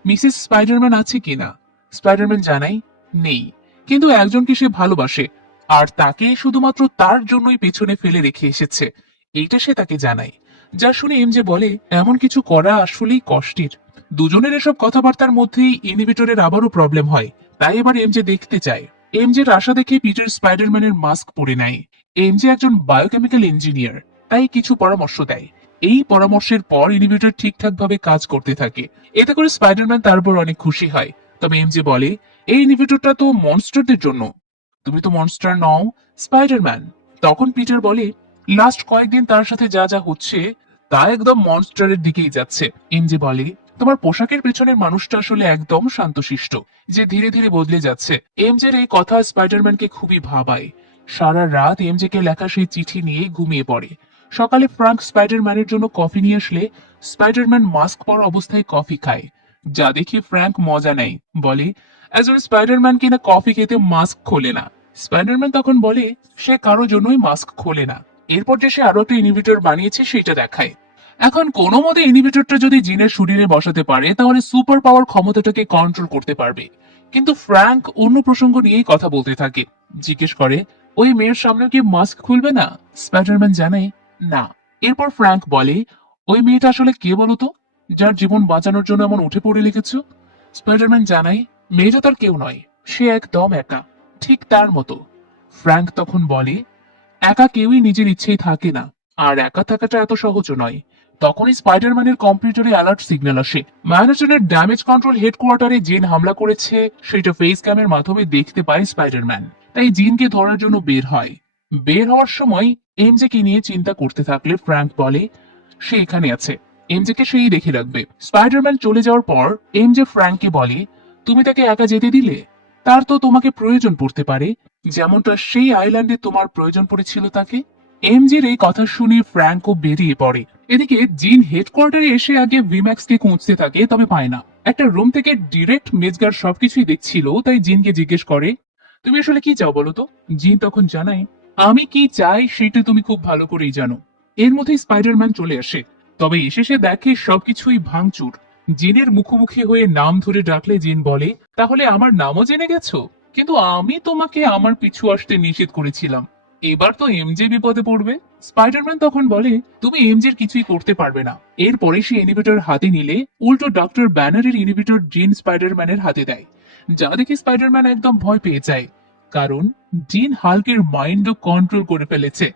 মিসেস স্পাইডারম্যান আছে কিনা? স্পাইডারম্যান জানায়, নেই, কিন্তু একজনকে সে ভালোবাসে, আর তাকে শুধুমাত্র তার জন্যই পেছনে ফেলে রেখে এসেছে, এইটা সে তাকে জানায়। যা শুনে এমজে বলে, এমন কিছু করা আসলেই কষ্টের। দুজনের এসব কথাবার্তার মধ্যেই ইনহিবিটরের আবারও প্রবলেম হয়, তাই এবার এমজে দেখতে চায়। এমজের আশা দেখে পিটার স্পাইডারম্যানের মাস্ক পরে নেয়। এমজে একজন বায়োকেমিক্যাল ইঞ্জিনিয়ার, তাই কিছু পরামর্শ দেয়। এই পরামর্শের পর ইনহিবিটর ঠিকঠাক ভাবে কাজ করতে থাকে। এতে করে স্পাইডারম্যান তারপর অনেক খুশি হয়। তবে এমজে বলে, এই ইনহিবিটরটা তো মনস্টারদের জন্য, তুমি তো মনস্টার নও, স্পাইডারম্যান। তখন পিটার বলে, লাস্ট কয়েকদিন তার সাথে যা যা হচ্ছে তা একদম মনস্টারের দিকেই যাচ্ছে। এমজে বলে, তোমার পোশাকের পেছনের মানুষটা আসলে একদম শান্তশিষ্ট, যে ধীরে ধীরে বদলে যাচ্ছে। এমজের এই কথা স্পাইডারম্যানকে খুবই ভাবায়। সারা রাত এমজেকে লেখা সেই চিঠি নিয়ে ঘুমিয়ে পড়ে। সকালে ফ্রাঙ্ক স্পাইডারম্যানের জন্য কফি নিয়ে আসলে স্পাইডারম্যান মাস্ক পরা অবস্থায় কফি খায়, যা দেখি ফ্রাঙ্ক মজা নেয়, বলে, একজন স্পাইডারম্যান কিনা কফি খেতে মাস্ক খোলে না। স্পাইডারম্যান তখন বলে, সে কারো জন্যই মাস্ক খোলে না। এরপর যে সে আরো একটা ইনহিবিটর বানিয়েছে সেটা দেখায়। এখন কোনো মতে ইনহিবিটরটা যদি জিনের শরীরে বসাতে পারে তাহলে সুপার পাওয়ার ক্ষমতাটাকে কন্ট্রোল করতে পারবে। কিন্তু ফ্রাঙ্ক অন্য প্রসঙ্গ নিয়েই কথা বলতে থাকে। জিজ্ঞেস করে, ওই মেয়ের সামনে কি মাস্ক খুলবে না? স্পাইডারম্যান জানায়, না। এরপর ফ্রাঙ্ক বলে, ওই মেয়েটা আসলে কে বলতো, যার জীবন বাঁচানোর জন্য এমন উঠে পড়ে লিখেছো? স্পাইডারম্যান জানায়, মেয়েটা তার কেউ নয়, সে একদম একা, ঠিক তার মতো। ফ্রাঙ্ক তখন বলে, একা কেউই নিজের ইচ্ছেই থাকে না, আর একা থাকাটা এত সহজও নয়। তখনই স্পাইডারম্যানের কম্পিউটারে অ্যালার্ট সিগন্যাল আসে। ম্যানহাটনের ড্যামেজ কন্ট্রোল হেডকোয়ার্টারে জিন হামলা করেছে, সেটা ফেস ক্যামের মাধ্যমে দেখতে পায় স্পাইডারম্যান। তাই জিনকে ধরার জন্য বের হয়। বের হওয়ার সময় এমজেকে নিয়ে চিন্তা করতে থাকলে ফ্রাঙ্ক বলে, সে এখানে আছে, এমজেকে সেই দেখে রাখবে। স্পাইডারম্যান চলে যাওয়ার পর এমজে ফ্রাঙ্ককে বলে, তুমি তাকে একা যেতে দিলে? তার তো তোমাকে প্রয়োজন পড়তে পারে, যেমনটা সেই আইল্যান্ডে তোমার প্রয়োজন পড়েছিল তাকে। এমজির এই কথা শুনে ফ্র্যাঙ্কও বেরিয়ে পড়ে। এদিকে জিন হেডকোয়ার্টারে এসে আগে ভিম্যাক্সকে খুঁজতে থাকে, তবে পায় না। একটা রুম থেকে ডিরেক্ট মেজগার সবকিছুই দেখছিল, তাই জিনকে জিজ্ঞেস করে, তুমি আসলে কি চাও বলো তো? জিন তখন জানায়, আমি কি চাই সেটা তুমি খুব ভালো করেই জানো। এর মধ্যে স্পাইডারম্যান চলে আসে, তবে এসে সে দেখে সবকিছুই ভাঙচুর। জিনের মুখোমুখি হয়ে নাম ধরে ডাকলে জিন বলে, তাহলে আমার নামও জেনে গেছো? কিন্তু আমি তোমাকে আমার পিছু আসতে নিষেধ করেছিলাম, এবার তো এমজে বিপদে পড়বে। স্পাইডারম্যান তখন বলে, তুমি এমজের কিছুই করতে পারবে না। এরপরে সে ইনহিবিটর হাতে নিলে উল্টো ডক্টর ব্যানারের ইনহিবিটর জিন স্পাইডারম্যানের হাতে দেয়, যা দেখে স্পাইডারম্যান একদম ভয় পেয়ে যায়, কারণ জিন হাল্কের মাইন্ডও কন্ট্রোল করে ফেলেছে।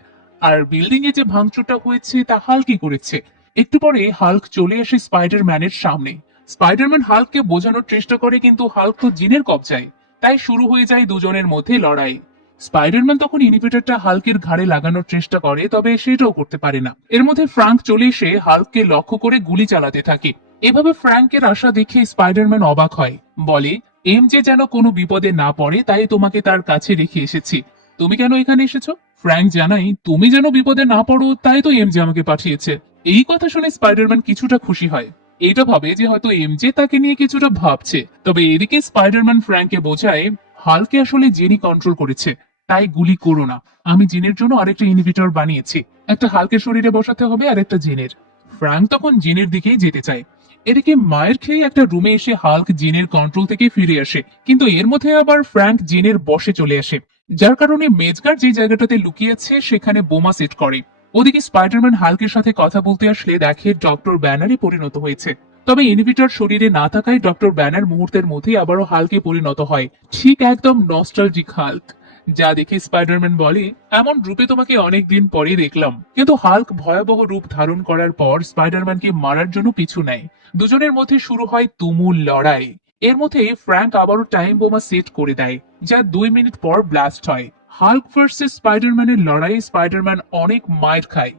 আর বিল্ডিং এ যে ভাঙচুরটা হয়েছে তা হাল্কই করেছে। একটু পরে হাল্ক চলে আসে স্পাইডারম্যানের সামনে। স্পাইডারম্যান হাল্ককে বোঝানোর চেষ্টা করে, কিন্তু হাল্ক তো জিনের কবজায়, তাই শুরু হয়ে যায় দুজনের মধ্যে লড়াই। স্পাইডারম্যান তখন ইনহিবিটরটা হাল্কের ঘাড়ে লাগানোর চেষ্টা করে, তবে সেটাও করতে পারে না। এর মধ্যে ফ্রাঙ্ক চলে এসে হাল্ককে লক্ষ্য করে গুলি চালাতে থাকে। এভাবে ফ্রাঙ্কের আশা দেখে স্পাইডারম্যান অবাক হয়, বলে, এমজে যেন কোনো বিপদে না পড়ে তাই তোমাকে তার কাছে রেখে এসেছি, তুমি কেন এখানে এসেছো? ফ্রাঙ্ক জানাই, তুমি যেন বিপদে না পড়ো তাই তো এমজে আমাকে পাঠিয়েছে। এই কথা শুনে স্পাইডারম্যান কিছুটা খুশি হয়, এটা ভাবে যে হয়তো এমজে তাকে নিয়ে কিছুটা ভাবছে। তবে এদিকে স্পাইডারম্যান ফ্রাঙ্ককে বোঝায়, হালকে আসলে জেনি কন্ট্রোল করেছে, তাই গুলি করো না। আমি জিনের জন্য আরেকটা ইনহিবিটর বানিয়েছি, একটা হালকের শরীরে বসাতে হবে আর একটা জিনের। ফ্রাঙ্ক তখন জিনের দিকেই যেতে চায়। এদিকে মায়ের খেয়ে একটা রুমে এসে হাল্ক জিনের কন্ট্রোল থেকে ফিরে আসে, কিন্তু এর মধ্যে আবার ফ্রাঙ্ক জিনের বশে চলে আসে, যার কারণে মেজগার যে জায়গাটাতে লুকিয়েছে সেখানে বোমা সেট করে। ওদিকে স্পাইডারম্যান হাল্কের সাথে কথা বলতে আসলে দেখে ডক্টর ব্যানারে পরিণত হয়েছে। তবে ইনহিবিটর শরীরে না থাকায় ডক্টর ব্যানার মুহূর্তের মধ্যেই আবারও হাল্কে পরিণত হয়, ঠিক একদম নস্টালজিক হাল্ক, যা দেখে স্পাইডারম্যান বলে, এমন রূপে তোমাকে অনেকদিন পরে দেখলাম। কিন্তু হাল্ক ভয়াবহ রূপ ধারণ করার পর স্পাইডারম্যানকে মারার জন্য পিছু নেয়। দুজনের মধ্যে শুরু হয় তুমুল লড়াই। এর মধ্যে ফ্র্যাঙ্ক আবারও টাইম বোমা সেট করে দেয়, যা 2 মিনিট পর ব্লাস্ট হয়। হাল্ক ভার্সেস স্পাইডারম্যানের লড়াইয়ে স্পাইডারম্যান অনেক মাইর খায়।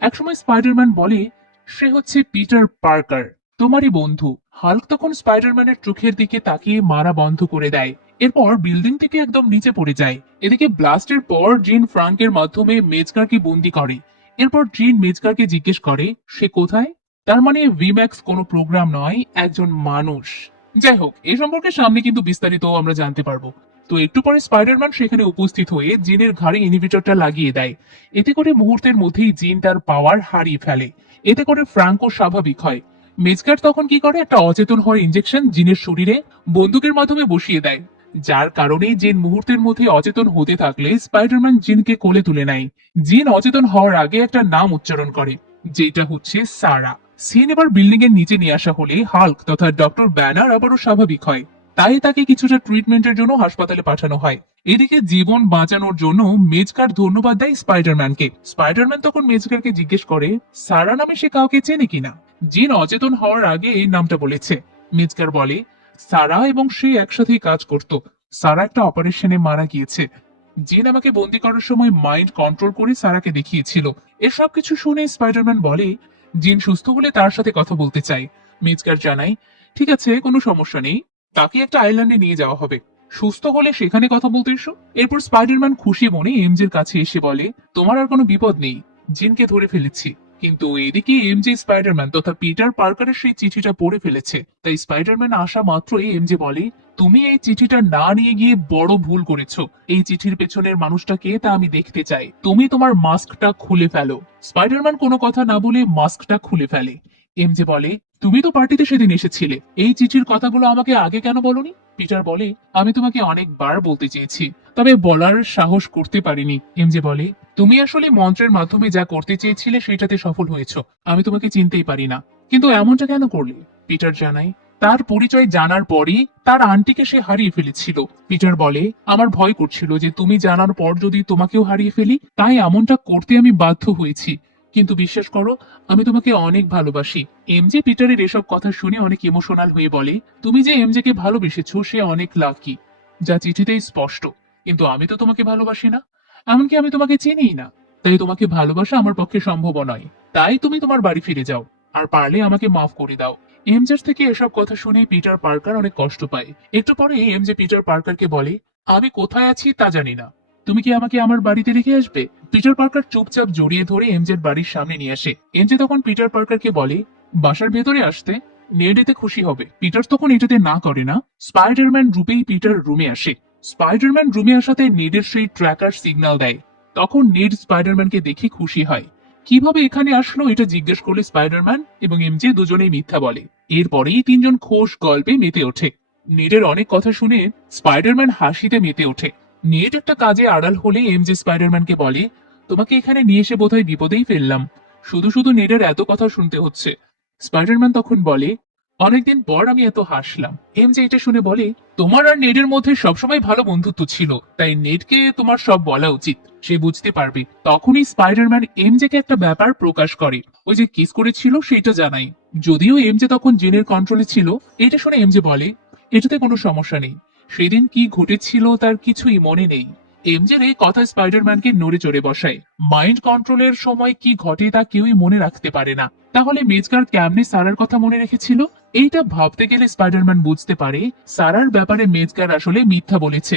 একসময় স্পাইডারম্যান বলে সে হচ্ছে পিটার পার্কার, তোমারই বন্ধু। হাল্ক তখন স্পাইডারম্যানের চোখের দিকে তাকিয়ে মারা বন্ধ করে দেয়। এরপর বিল্ডিং থেকে একদম নিচে পড়ে যায়। এদিকে ব্লাস্টের পর জিন ফ্রাঙ্কের মাধ্যমে মেজকারকে বন্দি করে। এরপর জিন মেজকারকে জিজ্ঞেস করে সে কোথায়। তার মানে ভিম্যাক্স কোনো প্রোগ্রাম নয়, একজন মানুষ। যাই হোক, এই সম্পর্কে সামনে কিন্তু বিস্তারিত আমরা জানতে পারবো। তো একটু পরে স্পাইডারম্যান সেখানে উপস্থিত হয়ে জিনের ঘাড়ে ইনহিবিটরটা লাগিয়ে দেয়। এতে করে মুহূর্তের মধ্যেই জিন তার পাওয়ার হারিয়ে ফেলে। এতে করে ফ্রাঙ্কও স্বাভাবিক হয়। মেজকার তখন কি করে, একটা অচেতন হওয়ার ইনজেকশন জিনের শরীরে বন্দুকের মাধ্যমে বসিয়ে দেয়, যার কারণে জিন মুহূর্তের মধ্যে অচেতন হতে থাকলে স্পাইডারম্যান জিনকে কোলে তুলে নেয়। জিন অচেতন হওয়ার আগে একটা নাম উচ্চারণ করে, যেটা হচ্ছে সারা। সিন এবার বিল্ডিং এর নিচে নিয়ে আসা হলে হাল্ক তথা ডক্টর ব্যানার আবারও স্বাভাবিক হয়। তাই তাকে কিছুটা ট্রিটমেন্টের জন্য হাসপাতালে পাঠানো হয়। এদিকে জীবন বাঁচানোর জন্য মেজকার ধন্যবাদ দেয় স্পাইডারম্যানকে। স্পাইডারম্যান তখন মেজকারকে জিজ্ঞেস করে সারা নামে সে কাউকে চেনে কিনা। জিন অচেতন হওয়ার আগে এই নামটা বলেছে। মেজকার বলে সারা এবং সে একসাথেই কাজ করত। সারা একটা অপারেশনে মারা গিয়েছে। জিন আমাকে বন্দি করার সময় মাইন্ড কন্ট্রোল করে সারাকে দেখিয়েছিল। এসব কিছু শুনে স্পাইডারম্যান বলে জিন সুস্থ হলে তার সাথে কথা বলতে চাই। মেজকার জানায় ঠিক আছে, কোনো সমস্যা নেই, তাকে একটা আইল্যান্ডে নিয়ে যাওয়া হবে, সুস্থ হলে সেখানে কথা বলতে এসো। এরপর স্পাইডারম্যান খুশি মনে এমজের কাছে এসে বলে তোমার আর কোনো বিপদ নেই, জিনকে ধরে ফেলেছি। কিন্তু এদিকে এমজে স্পাইডারম্যান তথা পিটার পার্কারের সেই চিঠিটা পড়ে ফেলেছে। তাই স্পাইডারম্যান আসা মাত্রই এমজে বলে তুমি এই চিঠিটা না নিয়ে গিয়ে বড় ভুল করেছো। এই চিঠির পেছনের মানুষটা কে তা আমি দেখতে চাই। তুমি তোমার মাস্কটা খুলে ফেলো। স্পাইডারম্যান কোনো কথা না বলে মাস্কটা খুলে ফেলে। এমজে বলে তুমি তো পার্টিতে সেদিন এসেছিলে, এই চিঠির কথাগুলো আমাকে আগে কেন বলনি। পিটার বলে আমি তোমাকে অনেকবার বলতে চেয়েছি, তবে বলার সাহস করতে পারিনি। এমজে বলে তুমি আসলে মন্ত্রের মাধ্যমে যা করতে চেয়েছিলে সেটাতে সফল হয়েছো। আমি তোমাকে চিনতেই পারি না, কিন্তু এমনটা কেন করলে। পিটার জানায় তার পরিচয় জানার পরই তার আন্টিকে সে হারিয়ে ফেলেছিল। পিটার বলে আমার ভয় করছিল যে তুমি জানার পর যদি তোমাকেও হারিয়ে ফেলি, তাই এমনটা করতে আমি বাধ্য হয়েছি। কিন্তু বিশ্বাস করো, আমি তোমাকে অনেক ভালোবাসি। এমজে পিটারের এসব কথা শুনে অনেক ইমোশনাল হয়ে বলে তুমি যে এমজে কে ভালোবেসেছো সে অনেক লাকি, যা চিঠিতেই স্পষ্ট। কিন্তু আমি তো তোমাকে ভালোবাসি না, এমনকি আমি তোমাকে চিনিই না। তাই তোমাকে ভালোবাসা আমার পক্ষে সম্ভব নয়। তাই তুমি তোমার বাড়ি ফিরে যাও, আর পারলে আমাকে মাফ করে দাও। এমজের থেকে এসব কথা শুনে পিটার পার্কার অনেক কষ্ট পায়। একটু পরে এমজে পিটার পার্কারকে বলে আমি কোথায় আছি তা জানি না, তুমি কি আমাকে আমার বাড়িতে রেখে আসবে। পিটার পার্কার চুপচাপ জড়িয়ে ধরে এমজের বাড়ির সামনে নিয়ে আসে। এমজে তখন পিটার পার্কারকে বলে বাসার ভেতরে আসতে, নেড এতে খুশি হবে। পিটার তখন এটাতে না করে না। স্পাইডারম্যান রূপেই পিটার রুমে আসে। স্পাইডারম্যান রুমে আসাতে নেডের সেই ট্র্যাকার সিগন্যাল দেয়। তখন নেড স্পাইডারম্যানকে দেখে খুশি হয়। কিভাবে এখানে আসলো এটা জিজ্ঞেস করলে স্পাইডারম্যান এবং এমজে দুজনেই মিথ্যা বলে। এরপরেই তিনজন খোশ গল্পে মেতে ওঠে। নেডের অনেক কথা শুনে স্পাইডারম্যান হাসিতে মেতে ওঠে। নেড একটা কাজে আড়াল হলে এমজে স্পাইডারম্যানকে বলে তোমাকে এখানে নিয়ে এসে বোধহয় বিপদেই ফেললাম, শুধু শুধু নেডের এত কথা শুনতে হচ্ছে। স্পাইডারম্যান তখন বলে অনেকদিন পর আমি এত হাসলাম। এমজে এটা শুনে বলে তোমার আর নেডের মধ্যে সবসময় ভালো বন্ধুত্ব ছিল, তাই নেডকে তোমার সব বলা উচিত, সে বুঝতে পারবে। তখনই স্পাইডারম্যান এমজেকে একটা ব্যাপার প্রকাশ করে, ওই যে কিস করেছিল সেটা জানাই। যদিও এমজে তখন জেনের কন্ট্রোলে ছিল। এটা শুনে এমজে বলে এটাতে কোনো সমস্যা নেই, সেদিন কি ঘটেছিল তার কিছুই মনে নেই। এমজের এই কথা স্পাইডারম্যানকে নড়ে চড়ে বসায়। মাইন্ড কন্ট্রোলের সময় কি ঘটে তা কেউই মনে রাখতে পারে না। তাহলে মেজকার কেমনে সারার কথা মনে রেখেছিল। এইটা ভাবতে গেলে স্পাইডারম্যান বুঝতে পারে সারার ব্যাপারে মেজকার আসলে মিথ্যা বলেছে।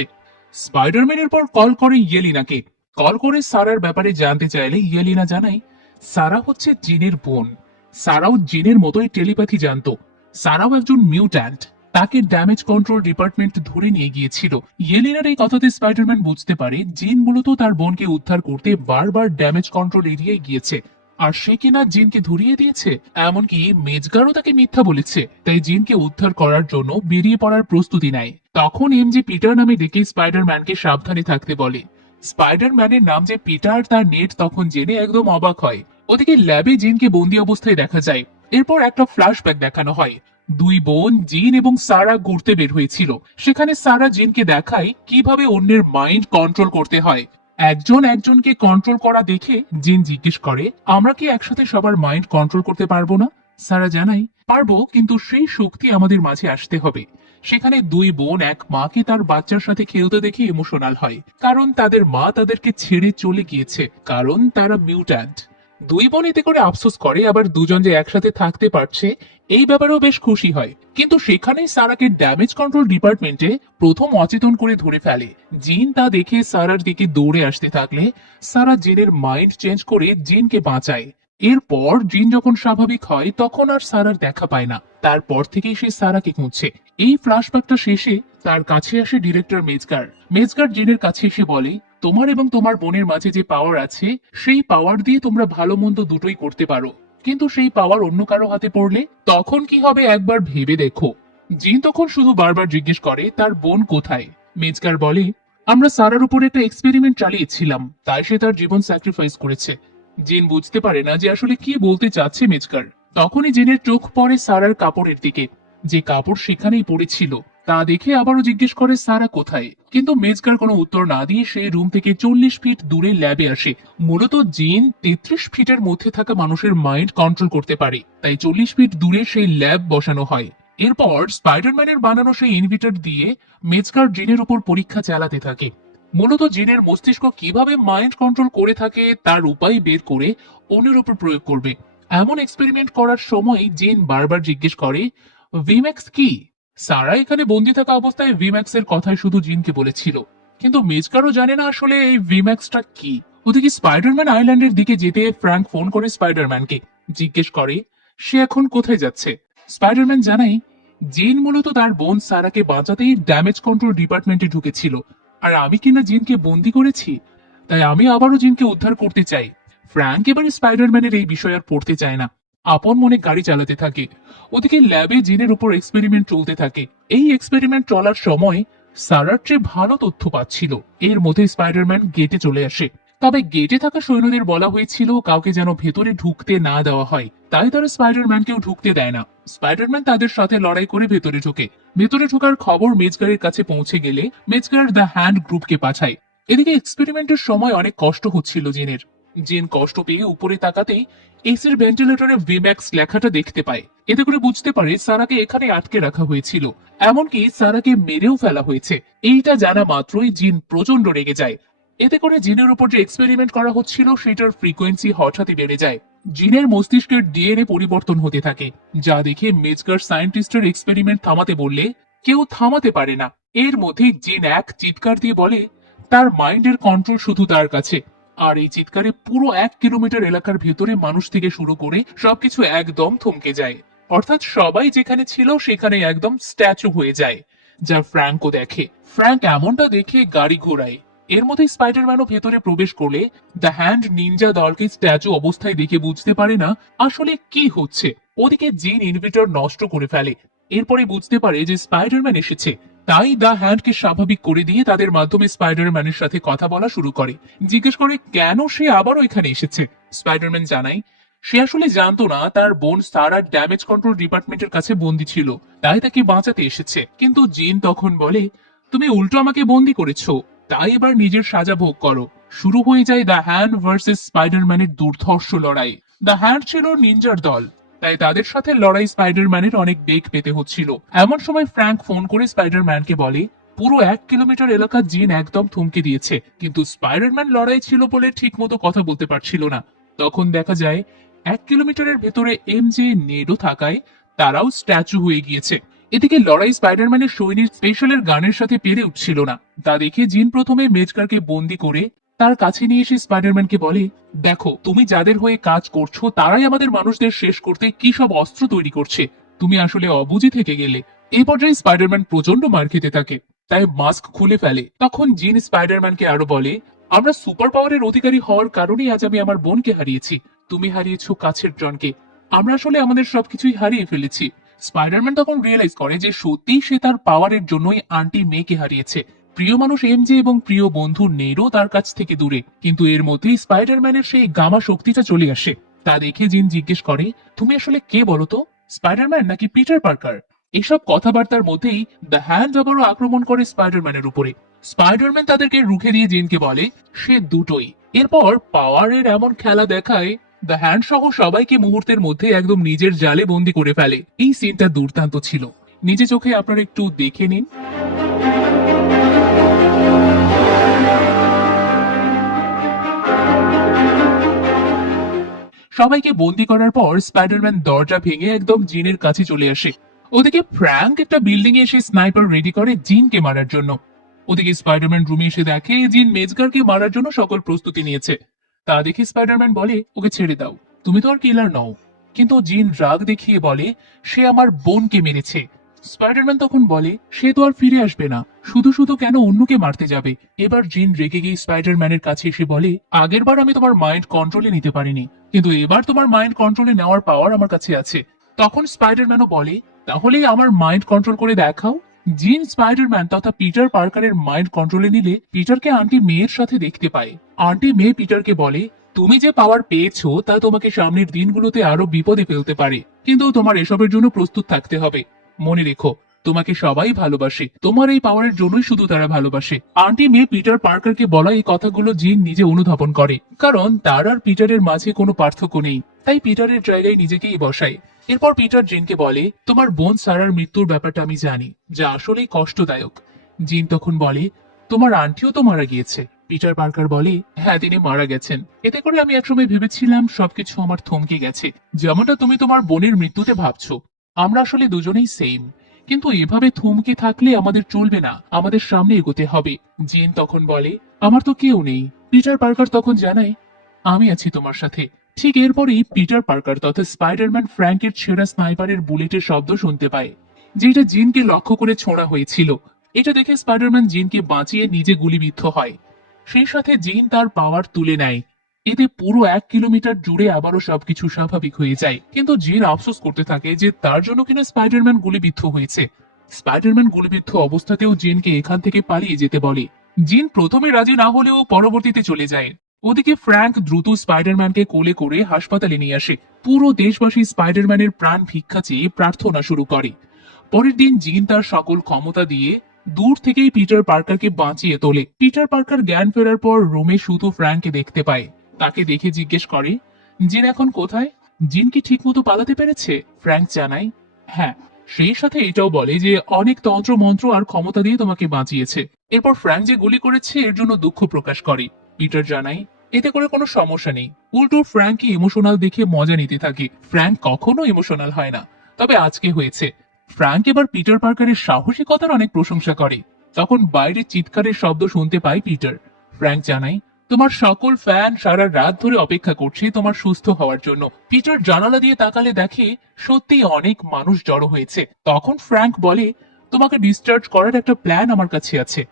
স্পাইডারম্যানের পর কল করে ইয়েলিনাকে। কল করে সারার ব্যাপারে জানতে চাইলে ইয়েলিনা জানায় সারা হচ্ছে জিনের বোন। সারাও জিনের মতোই টেলিপ্যাথি জানতো। সারাও একজন মিউট্যান্ট, তাকে ড্যামেজ কন্ট্রোল ডিপার্টমেন্ট ধরে নিয়ে গিয়েছিল। ইয়েলিনার এই কথাতে স্পাইডারম্যান বুঝতে পারে জিন মূলত তার বোনকে উদ্ধার করতে বারবার ড্যামেজ কন্ট্রোল এরিয়ায় গিয়েছে, আর সে কিনা জিনকে ধরিয়ে দিয়েছে। এমনকি মেজগারও তাকে মিথ্যা বলেছে। তাই জিনকে উদ্ধার করার জন্য বেরিয়ে পড়ার প্রস্তুতি নেয়। তখন এমজে পিটার নামে ডেকে স্পাইডারম্যানকে সাবধানে থাকতে বলে। স্পাইডারম্যানের নাম যে পিটার তার নেট তখন জেনে একদম অবাক হয়। ওদিকে ল্যাবে জিনকে বন্দি অবস্থায় দেখা যায়। এরপর একটা ফ্ল্যাশব্যাক দেখানো হয়। দুই বোন জিন এবং সারা ঘুরতে বের হয়েছিল। সেখানে সারা জিনকে দেখায় কিভাবে অন্যের মাইন্ড কন্ট্রোল করতে হয়। একজন একজনকে কন্ট্রোল করা দেখে জিন জিজ্ঞেস করে, আমরা কি একসাথে সবার মাইন্ড কন্ট্রোল করতে পারবো না? সারা জানাই, পারবো, কিন্তু সেই শক্তি আমাদের মাঝে আসতে হবে। সেখানে দুই বোন এক মাকে তার বাচ্চার সাথে খেলতে দেখে ইমোশনাল হয়, কারণ তাদের মা তাদেরকে ছেড়ে চলে গিয়েছে, কারণ তারা মিউট্যান্ট। দুই বোন এতে করে আফসোস করে, আবার দুজন যে একসাথে থাকতে পারছে এই ব্যাপারেও বেশ খুশি হয়। কিন্তু সেখানেই সারাকে ড্যামেজ কন্ট্রোল ডিপার্টমেন্টে প্রথম অচেতন করে ধরে ফেলে। জিন তা দেখে সারার দিকে দৌড়ে আসতে থাকলে সারা জিনের মাইন্ড চেঞ্জ করে জিনকে বাঁচায়। এরপর জিন যখন স্বাভাবিক হয় তখন আর সারার দেখা পায় না। তারপর থেকেই সে সারাকে খুঁজছে। এই ফ্ল্যাশব্যাকটা শেষে তার কাছে আসে ডিরেক্টর মেজগার। মেজগার জিনের কাছে এসে বলে, তোমার এবং তোমার বোনের মাঝে যে পাওয়ার আছে সেই পাওয়ার দিয়ে তোমরা ভালো মন্দ দুটোই করতে পারো, কিন্তু সেই পাওয়ার অন্য কারো হাতে পড়লে তখন কি হবে একবার ভেবে দেখো। জিন তখন শুধু বারবার জিজ্ঞেস করে তার বোন কোথায়। মেজগার বলে, আমরা সারার উপর একটা এক্সপেরিমেন্ট চালিয়েছিলাম, তাই সে তার জীবন স্যাক্রিফাইস করেছে। জিন বুঝতে পারে না যে আসলে কি বলতে চাচ্ছে মেজগার। তখনই জিনের চোখ পড়ে সারার কাপড়ের দিকে, যে কাপড় সেখানেই পড়েছিল। তা দেখে আবারও জিজ্ঞেস করে সারা কোথায়, কিন্তু মেজগার কোনো উত্তর না দিয়ে সেই রুম থেকে 40 ফিট দূরে ল্যাবে আসে। মূলত জিন 33 ফিটের মধ্যে থাকা মানুষের মাইন্ড কন্ট্রোল করতে পারে, তাই 40 ফিট দূরে সেই ল্যাব বসানো হয়। এরপর স্পাইডারম্যানের বানানো সেই ইনভিটার দিয়ে মেজগার জিনের উপর পরীক্ষা চালাতে থাকে। মূলত জিনের মস্তিষ্ক কিভাবে মাইন্ড কন্ট্রোল করে থাকে তার উপায় বের করে অন্যের উপর প্রয়োগ করবে। এমন এক্সপেরিমেন্ট করার সময় জিন বারবার জিজ্ঞেস করে, ভিম্যাক্স কি? সারা এখানে বন্দি থাকা অবস্থায় ভিম্যাক্স এর কথাই শুধু জিনকে বলেছিল, কিন্তু মেজকারও জানে না আসলে এই ভিম্যাক্সটা কি। ওদিকে স্পাইডারম্যান আইল্যান্ডের দিকে যেতে ফ্র্যাঙ্ক ফোন করে স্পাইডারম্যানকে, জিজ্ঞেস করে সে এখন কোথায় যাচ্ছে। স্পাইডারম্যান জানাই, জিন মূলত তার বোন সারাকে বাঁচাতেই ড্যামেজ কন্ট্রোল ডিপার্টমেন্টে ঢুকেছিল, আর আমি কিনা জিনকে বন্দি করেছি, তাই আমি আবারও জিনকে উদ্ধার করতে চাই। ফ্র্যাঙ্ক এবার স্পাইডারম্যানের এই বিষয় আর পড়তে চায় না, আপন মনে গাড়ি চালাতে থাকে। ওদিকে ল্যাবে জিনের উপর এক্সপেরিমেন্ট চলতে থাকে। এই এক্সপেরিমেন্ট চলার সময় সারার চেয়ে ভালো তথ্য পাচ্ছিল। এর মধ্যে স্পাইডারম্যান গেটে চলে আসে, তবে গেটে থাকা সৈন্যদের বলা হয়েছিল কাউকে যেন ভেতরে ঢুকতে না দেওয়া হয়, তাই তারা স্পাইডারম্যানকেও ঢুকতে দেয় না। স্পাইডারম্যান তাদের সাথে লড়াই করে ভেতরে ঢোকে। ভেতরে ঢোকার খবর মেজগারের কাছে পৌঁছে গেলে মেজগার দ্য হ্যান্ড গ্রুপকে পাঠায়। এদিকে এক্সপেরিমেন্টের সময় অনেক কষ্ট হচ্ছিল জিনের। জিন কষ্ট পেয়ে উপরে তাকাতেই এসির ভেন্টিলেটরে ভিম্যাক্স লেখাটা দেখতে পায়। এতে করে বুঝতে পারে সারাকে এখানে আটকে রাখা হয়েছিল, এমনকি সারাকে মেরেও ফেলা হয়েছে। এইটা জানা মাত্রই জিন প্রচন্ড রেগে যায়। এতে করে জিনের উপর যে এক্সপেরিমেন্ট করা হচ্ছিল সেটার ফ্রিকোয়েন্সি হঠাৎই বেড়ে যায়। জিনের মস্তিষ্কের ডিএনএ পরিবর্তন হতে থাকে, যা দেখে মেজগার সায়েন্টিস্টের এক্সপেরিমেন্ট থামাতে বললে কেউ থামাতে পারে না। এর মধ্যে জিন এক চিৎকার দিয়ে বলে তার মাইন্ডের কন্ট্রোল শুধু তার কাছে, আর এই চিৎকারে পুরো 1 কিলোমিটার এলাকার ভেতরে মানুষ থেকে শুরু করে সবকিছু একদম থমকে যায়। অর্থাৎ সবাই যেখানে ছিল সেখানে একদম স্ট্যাচু হয়ে যায়, যা ফ্র্যাঙ্কও দেখে। ফ্র্যাঙ্ক এমনটা দেখে গাড়ি ঘোরায়। এর মধ্যে স্পাইডারম্যানও ভেতরে প্রবেশ করলে দ্য হ্যান্ড নিনজা দলকে স্ট্যাচু অবস্থায় দেখে বুঝতে পারে না আসলে কি হচ্ছে। ওদিকে জিন ইনভিটার নষ্ট করে ফেলে। এরপরে বুঝতে পারে যে স্পাইডারম্যান এসেছে, তাই দ্য হ্যান্ডকে স্বাভাবিক করে দিয়ে তাদের মাধ্যমে স্পাইডারম্যানের সাথে কথা বলা শুরু করে। জিজ্ঞেস করে কেন সে আবারও এখানে এসেছে। স্পাইডারম্যান জানায় সে আসলে জানতো না তার বোন সারা ড্যামেজ কন্ট্রোল ডিপার্টমেন্টের কাছে বন্দী ছিল, তাই তাকে বাঁচাতে এসেছে। কিন্তু জিন তখন বলে, তুমি উল্টো আমাকে বন্দী করেছো, তাই এবার নিজের সাজা ভোগ করো। শুরু হয়ে যায় দ্য হ্যান্ড ভার্সেস স্পাইডারম্যানের দুর্ধর্ষ লড়াই। দ্য হ্যান্ড ছিল নিনজার দল, তাই তাদের সাথে লড়াই স্পাইডারম্যানের অনেক বেগ পেতে হচ্ছিল। এমন সময় ফ্র্যাঙ্ক ফোন করে স্পাইডারম্যানকে বলে পুরো 1 কিলোমিটার এলাকা জিন একদম থমকে দিয়েছে, কিন্তু স্পাইডারম্যান লড়াই ছিল বলে ঠিক মতো কথা বলতে পারছিল না। তখন দেখা যায় 1 কিলোমিটারের ভেতরে এমজে নেডো থাকায় তারাও স্ট্যাচু হয়ে গিয়েছে। এদিকে লড়াই স্পাইডারম্যানের সৈনিক স্পেশালের গানের সাথে পেরে উঠছিল না। তা দেখে জিন প্রথমে মেজকারকে বন্দি করে তার কাছে নিয়ে এসে স্পাইডারম্যানকে বলে, দেখো তুমি যাদের হয়ে কাজ করছো তারাই আমাদের মানুষদের শেষ করতে কি সব অস্ত্র তৈরি করছে, তুমি আসলে অবুঝে থেকে গেলে। এই পর্যায়ে স্পাইডারম্যান প্রচন্ড মার খেতে থাকে, তাই মাস্ক খুলে ফেলে। তখন জিন স্পাইডারম্যানকে আরো বলে, আমরা সুপার পাওয়ারের অধিকারী হওয়ার কারণেই আজ আমি আমার বোনকে হারিয়েছি, তুমি হারিয়েছো কাছের জনকে, আমরা আসলে আমাদের সবকিছুই হারিয়ে ফেলেছি। স্পাইডারম্যান তখন রিয়েলাইজ করে যে সত্যিই সে তার পাওয়ারের জন্যই আন্টি মেয়েকে হারিয়েছে। প্রিয় মানুষ এমজে এবং প্রিয় বন্ধু নেরো তার কাছ থেকে দূরে, কিন্তু এর মধ্যেই স্পাইডারম্যানের সেই গামা শক্তিটা চলে আসে। তা দেখে জিন জিজ্ঞেস করে, তুমি আসলে কে বলো তো? স্পাইডারম্যান নাকি পিটার পার্কার? এসব কথাবার্তার মধ্যেই দ্য হ্যান্ড আবারও আক্রমণ করে স্পাইডারম্যানের উপরে। স্পাইডারম্যান তাদেরকে রুখে দিয়ে জিনকে বলে সে দুটোই। এরপর পাওয়ারের এমন খেলা দেখায় দ্য হ্যান্ড সহ সবাইকে মুহূর্তের মধ্যে একদম নিজের জালে বন্দি করে ফেলে। এই সিনটা দুর্দান্ত ছিল, নিজে চোখে আপনারা একটু দেখে নিন। সবাইকে বন্দি করার পর স্পাইডারম্যান দরজা ভেঙে একদম জিনের কাছে চলে আসে। ওদিকে ফ্র্যাঙ্ক একটা বিল্ডিং এ এসে স্নাইপার রেডি করে জিনকে মারার জন্য। ওদিকে স্পাইডারম্যান রুমে এসে দেখে জিন মেজগারকে মারার জন্য সকল প্রস্তুতি নিয়েছে। তা দেখে স্পাইডারম্যান বলে ওকে ছেড়ে দাও, তুমি তো আর কিলার নও। কিন্তু জিন রাগ দেখিয়ে বলে সে আমার বোনকে মেরেছে। স্পাইডারম্যান তখন বলে সে তো আর ফিরে আসবে না, শুধু শুধু কেন অন্যকে মারতে যাবে। এবার জিন রেগে গিয়ে স্পাইডারম্যানের কাছে এসে বলে আগের বার আমি তোমার মাইন্ড কন্ট্রোলে নিতে পারিনি, কিন্তু এবার তোমার মাইন্ড কন্ট্রোলে নেওয়ার পাওয়ার আমার কাছে আছে। তখন স্পাইডারম্যানও বলে তাহলে আমার মাইন্ড কন্ট্রোল করে দেখাও। জিন স্পাইডারম্যান তথা পিটার পার্কারের মাইন্ড কন্ট্রোলে নিলে পিটারকে আন্টি মেয়ের সাথে দেখতে পায়। আন্টি মেয়ে পিটারকে বলে তুমি যে পাওয়ার পেয়েছো তা তোমাকে সামনের দিনগুলোতে আরো বিপদে ফেলতে পারে, কিন্তু তোমার এসবের জন্য প্রস্তুত থাকতে হবে। মনে রেখো তোমাকে সবাই ভালোবাসে, তোমার এই পাওয়ারের জন্যই শুধু তারা ভালোবাসে। আন্টি মেয়ে পিটার পার্কারকে বলা এই কথাগুলো জিন নিজে অনুধাবন করে, কারণ তার আর পিটারের মাঝে কোনো পার্থক্য নেই, তাই পিটারের জায়গায় নিজেকেই বসায়। এরপর পিটার জিনকে বলে তোমার বোন সারার মৃত্যুর ব্যাপারটা আমি জানি, যা আসলেই কষ্টদায়ক। জিন তখন বলে তোমার আন্টিও তো মারা গিয়েছে। পিটার পার্কার বলে হ্যাঁ তিনি মারা গেছেন। এতে করে আমি একসময় ভেবেছিলাম সবকিছু আমার থমকে গেছে, যেমনটা তুমি তোমার বোনের মৃত্যুতে ভাবছো। আমরা আসলে দুজনেই সেম, কিন্তু এভাবে থমকে থাকলে আমাদের চলবে না, আমাদের সামনে এগোতে হবে। জিন তখন বলে আমার তো কেউ নেই। পিটার পার্কার তখন জানায় আমি আছি তোমার সাথে। ঠিক এরপরেই পিটার পার্কার তথা স্পাইডারম্যান ফ্র্যাঙ্কের ছেঁড়া স্নাইপারের বুলেটের শব্দ শুনতে পায়, যেটা জিনকে লক্ষ্য করে ছোঁড়া হয়েছিল। এটা দেখে স্পাইডারম্যান জিনকে বাঁচিয়ে নিজে গুলিবিদ্ধ হয়। সেই সাথে জিন তার পাওয়ার তুলে নেয়। এতে পুরো 1 কিলোমিটার জুড়ে আবারও সবকিছু স্বাভাবিক হয়ে যায়। কিন্তু জিন আফসোস করতে থাকে যে তার জন্য কিনা স্পাইডারম্যান গুলিবিদ্ধ হয়েছে। স্পাইডারম্যান গুলিবিদ্ধ অবস্থাতেও জিনকে এখান থেকে পালিয়ে যেতে বলে। জিন প্রথমে রাজি না হলেও পরবর্তীতে চলে যায়। ওদিকে ফ্র্যাঙ্ক দ্রুত স্পাইডারম্যানকে কোলে করে হাসপাতালে নিয়ে আসে। পুরো দেশবাসী স্পাইডারম্যানের প্রাণ ভিক্ষা চেয়ে প্রার্থনা শুরু করে। পরের দিন জিন তার সকল ক্ষমতা দিয়ে দূর থেকেই পিটার পার্কারকে বাঁচিয়ে তোলে। পিটার পার্কার জ্ঞান ফেরার পর রুমে শুধু ফ্র্যাঙ্ককে দেখতে পায়। তাকে দেখে জিজ্ঞেস করে জিন এখন কোথায়? জিন কি ঠিকমতো পালাতে পেরেছে? ফ্র্যাঙ্ক জানায় হ্যাঁ। সেই সাথে এটাও বলে যে অনেক তন্ত্র মন্ত্র আর ক্ষমতা দিয়ে তোমাকে বাঁচিয়েছে। এরপর ফ্র্যাঙ্ক যে গুলি করেছে এর জন্য দুঃখ প্রকাশ করে। পিটার জানায় এতে করে কোনো সমস্যা নেই, উল্টো ফ্র্যাঙ্ককে ইমোশনাল দেখে মজা নিতে থাকে। ফ্র্যাঙ্ক কখনো ইমোশনাল হয় না, তবে আজকে হয়েছে। ফ্র্যাঙ্ক এবার পিটার পার্কারের সাহসিকতার অনেক প্রশংসা করে। তখন বাইরে চিৎকারের শব্দ শুনতে পায় পিটার। ফ্র্যাঙ্ক জানায় তোমার সকল ফ্যান সারা রাত ধরে অপেক্ষা করছে তোমার সুস্থ হওয়ার জন্য। পিটার জানালা দিয়ে তাকালে দেখে সত্যি অনেক মানুষ জড়ো হয়েছে। তখন ফ্র্যাঙ্ক বলে তোমাকে ডিসচার্জ করার একটা প্ল্যান আমার কাছে আছে।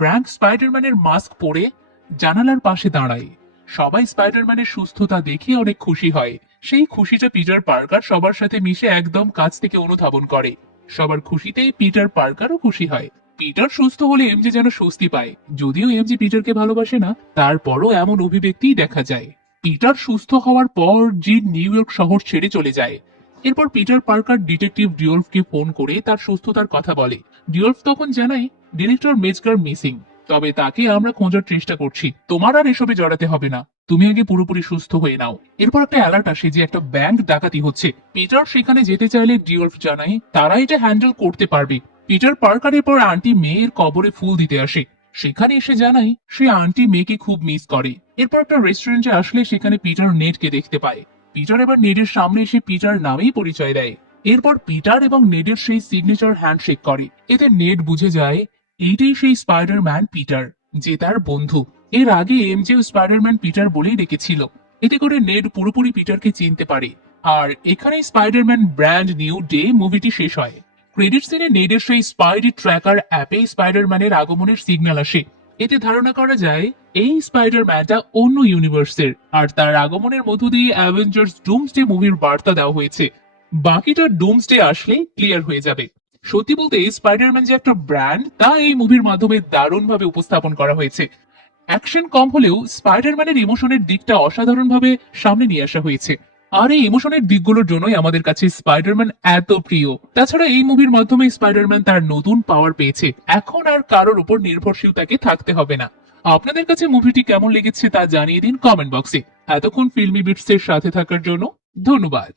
ফ্র্যাঙ্ক স্পাইডারম্যানের মাস্ক পরে জানালার পাশে দাঁড়ায়। সবাই স্পাইডারম্যানের সুস্থতা দেখে অনেক খুশি হয়। সেই খুশিটা পিটার পার্কার সবার সাথে মিশে একদম কাছ থেকে অনুধাবন করে। সবার খুশিতে পিটার পার্কারও খুশি হয়। পিটার সুস্থ হলে এমজে যেন স্বস্তি পায়। যদিও এমজে পিটারকে ভালোবাসে না, তারপরও এমন অভিব্যক্তি দেখা যায়। পিটার সুস্থ হওয়ার পর জিন নিউ ইয়র্ক শহর ছেড়ে চলে যায়। এরপর পিটার পার্কার ডিটেকটিভ ডিওলফকে ফোন করে তার সুস্থতার কথা বলে। ডিওলফ তখন জানায় ডিরেক্টর মেজগার মিসিং, তবে তাকে আমরা খোঁজার চেষ্টা করছি। তোমার আর এসবে জড়াতে হবে না, তুমি আগে পুরোপুরি সুস্থ হয়ে নাও। এরপর একটা অ্যালার্ট আসে যে একটা ব্যাংক ডাকাতি হচ্ছে। পিটার সেখানে যেতে চাইলে ডিওলফ জানায় তারা এটা হ্যান্ডেল করতে পারবে। পিটার পার্কারের পর আন্টি মেয়ের কবরে ফুল দিতে আসে। সেখানে এসে জানায় সে আন্টি মেয়েকে খুব মিস করে। এরপর একটা রেস্টুরেন্টে আসলে সেখানে পিটার নেডকে দেখতে পায়। পিটার এবার নেডের সামনে এসে পিটার নামেই পরিচয় দেয়। এরপর পিটার এবং নেডের সেই সিগনেচার হ্যান্ডশেক করে। এতে নেড বুঝে যায় এইটাই সেই স্পাইডারম্যান পিটার, যে তার বন্ধু। এর আগে এমজে স্পাইডারম্যান পিটার বলেই ডেকেছিল। এতে করে নেড পুরোপুরি পিটারকে চিনতে পারে। আর এখানেই স্পাইডারম্যান ব্র্যান্ড নিউ ডে মুভিটি শেষ হয়। ক্রেডিট সিনে নেডের সেই স্পাইডি ট্র্যাকার অ্যাপে স্পাইডারম্যানের আগমনের সিগন্যাল আসে। এতে ধারণা করা যায় এই স্পাইডারম্যানটা অন্য ইউনিভার্সের, আর তার আগমনের মধ্য দিয়ে অ্যাভেঞ্জার্স ডুমসডে মুভির বার্তা দেওয়া হয়েছে। বাকিটা ডুমসডে আসলে ক্লিয়ার হয়ে যাবে। সত্যি বলতে স্পাইডারম্যান যে একটা ব্র্যান্ড তা এই মুভির মাধ্যমে দারুণভাবে উপস্থাপন করা হয়েছে। অ্যাকশন কম হলেও স্পাইডারম্যানের ইমোশনের দিকটা অসাধারণভাবে সামনে নিয়ে আসা হয়েছে। আর এই ইমোশনের দিকগুলোর জন্যই আমাদের কাছে স্পাইডারম্যান এত প্রিয়। তাছাড়া এই মুভির মাধ্যমে স্পাইডারম্যান তার নতুন পাওয়ার পেয়েছে, এখন আর কারোর উপর নির্ভরশীল তাকে থাকতে হবে না। আপনাদের কাছে মুভিটি কেমন লেগেছে তা জানিয়ে দিন কমেন্ট বক্সে। এতক্ষণ ফিল্মি বিটস এর সাথে থাকার জন্য ধন্যবাদ।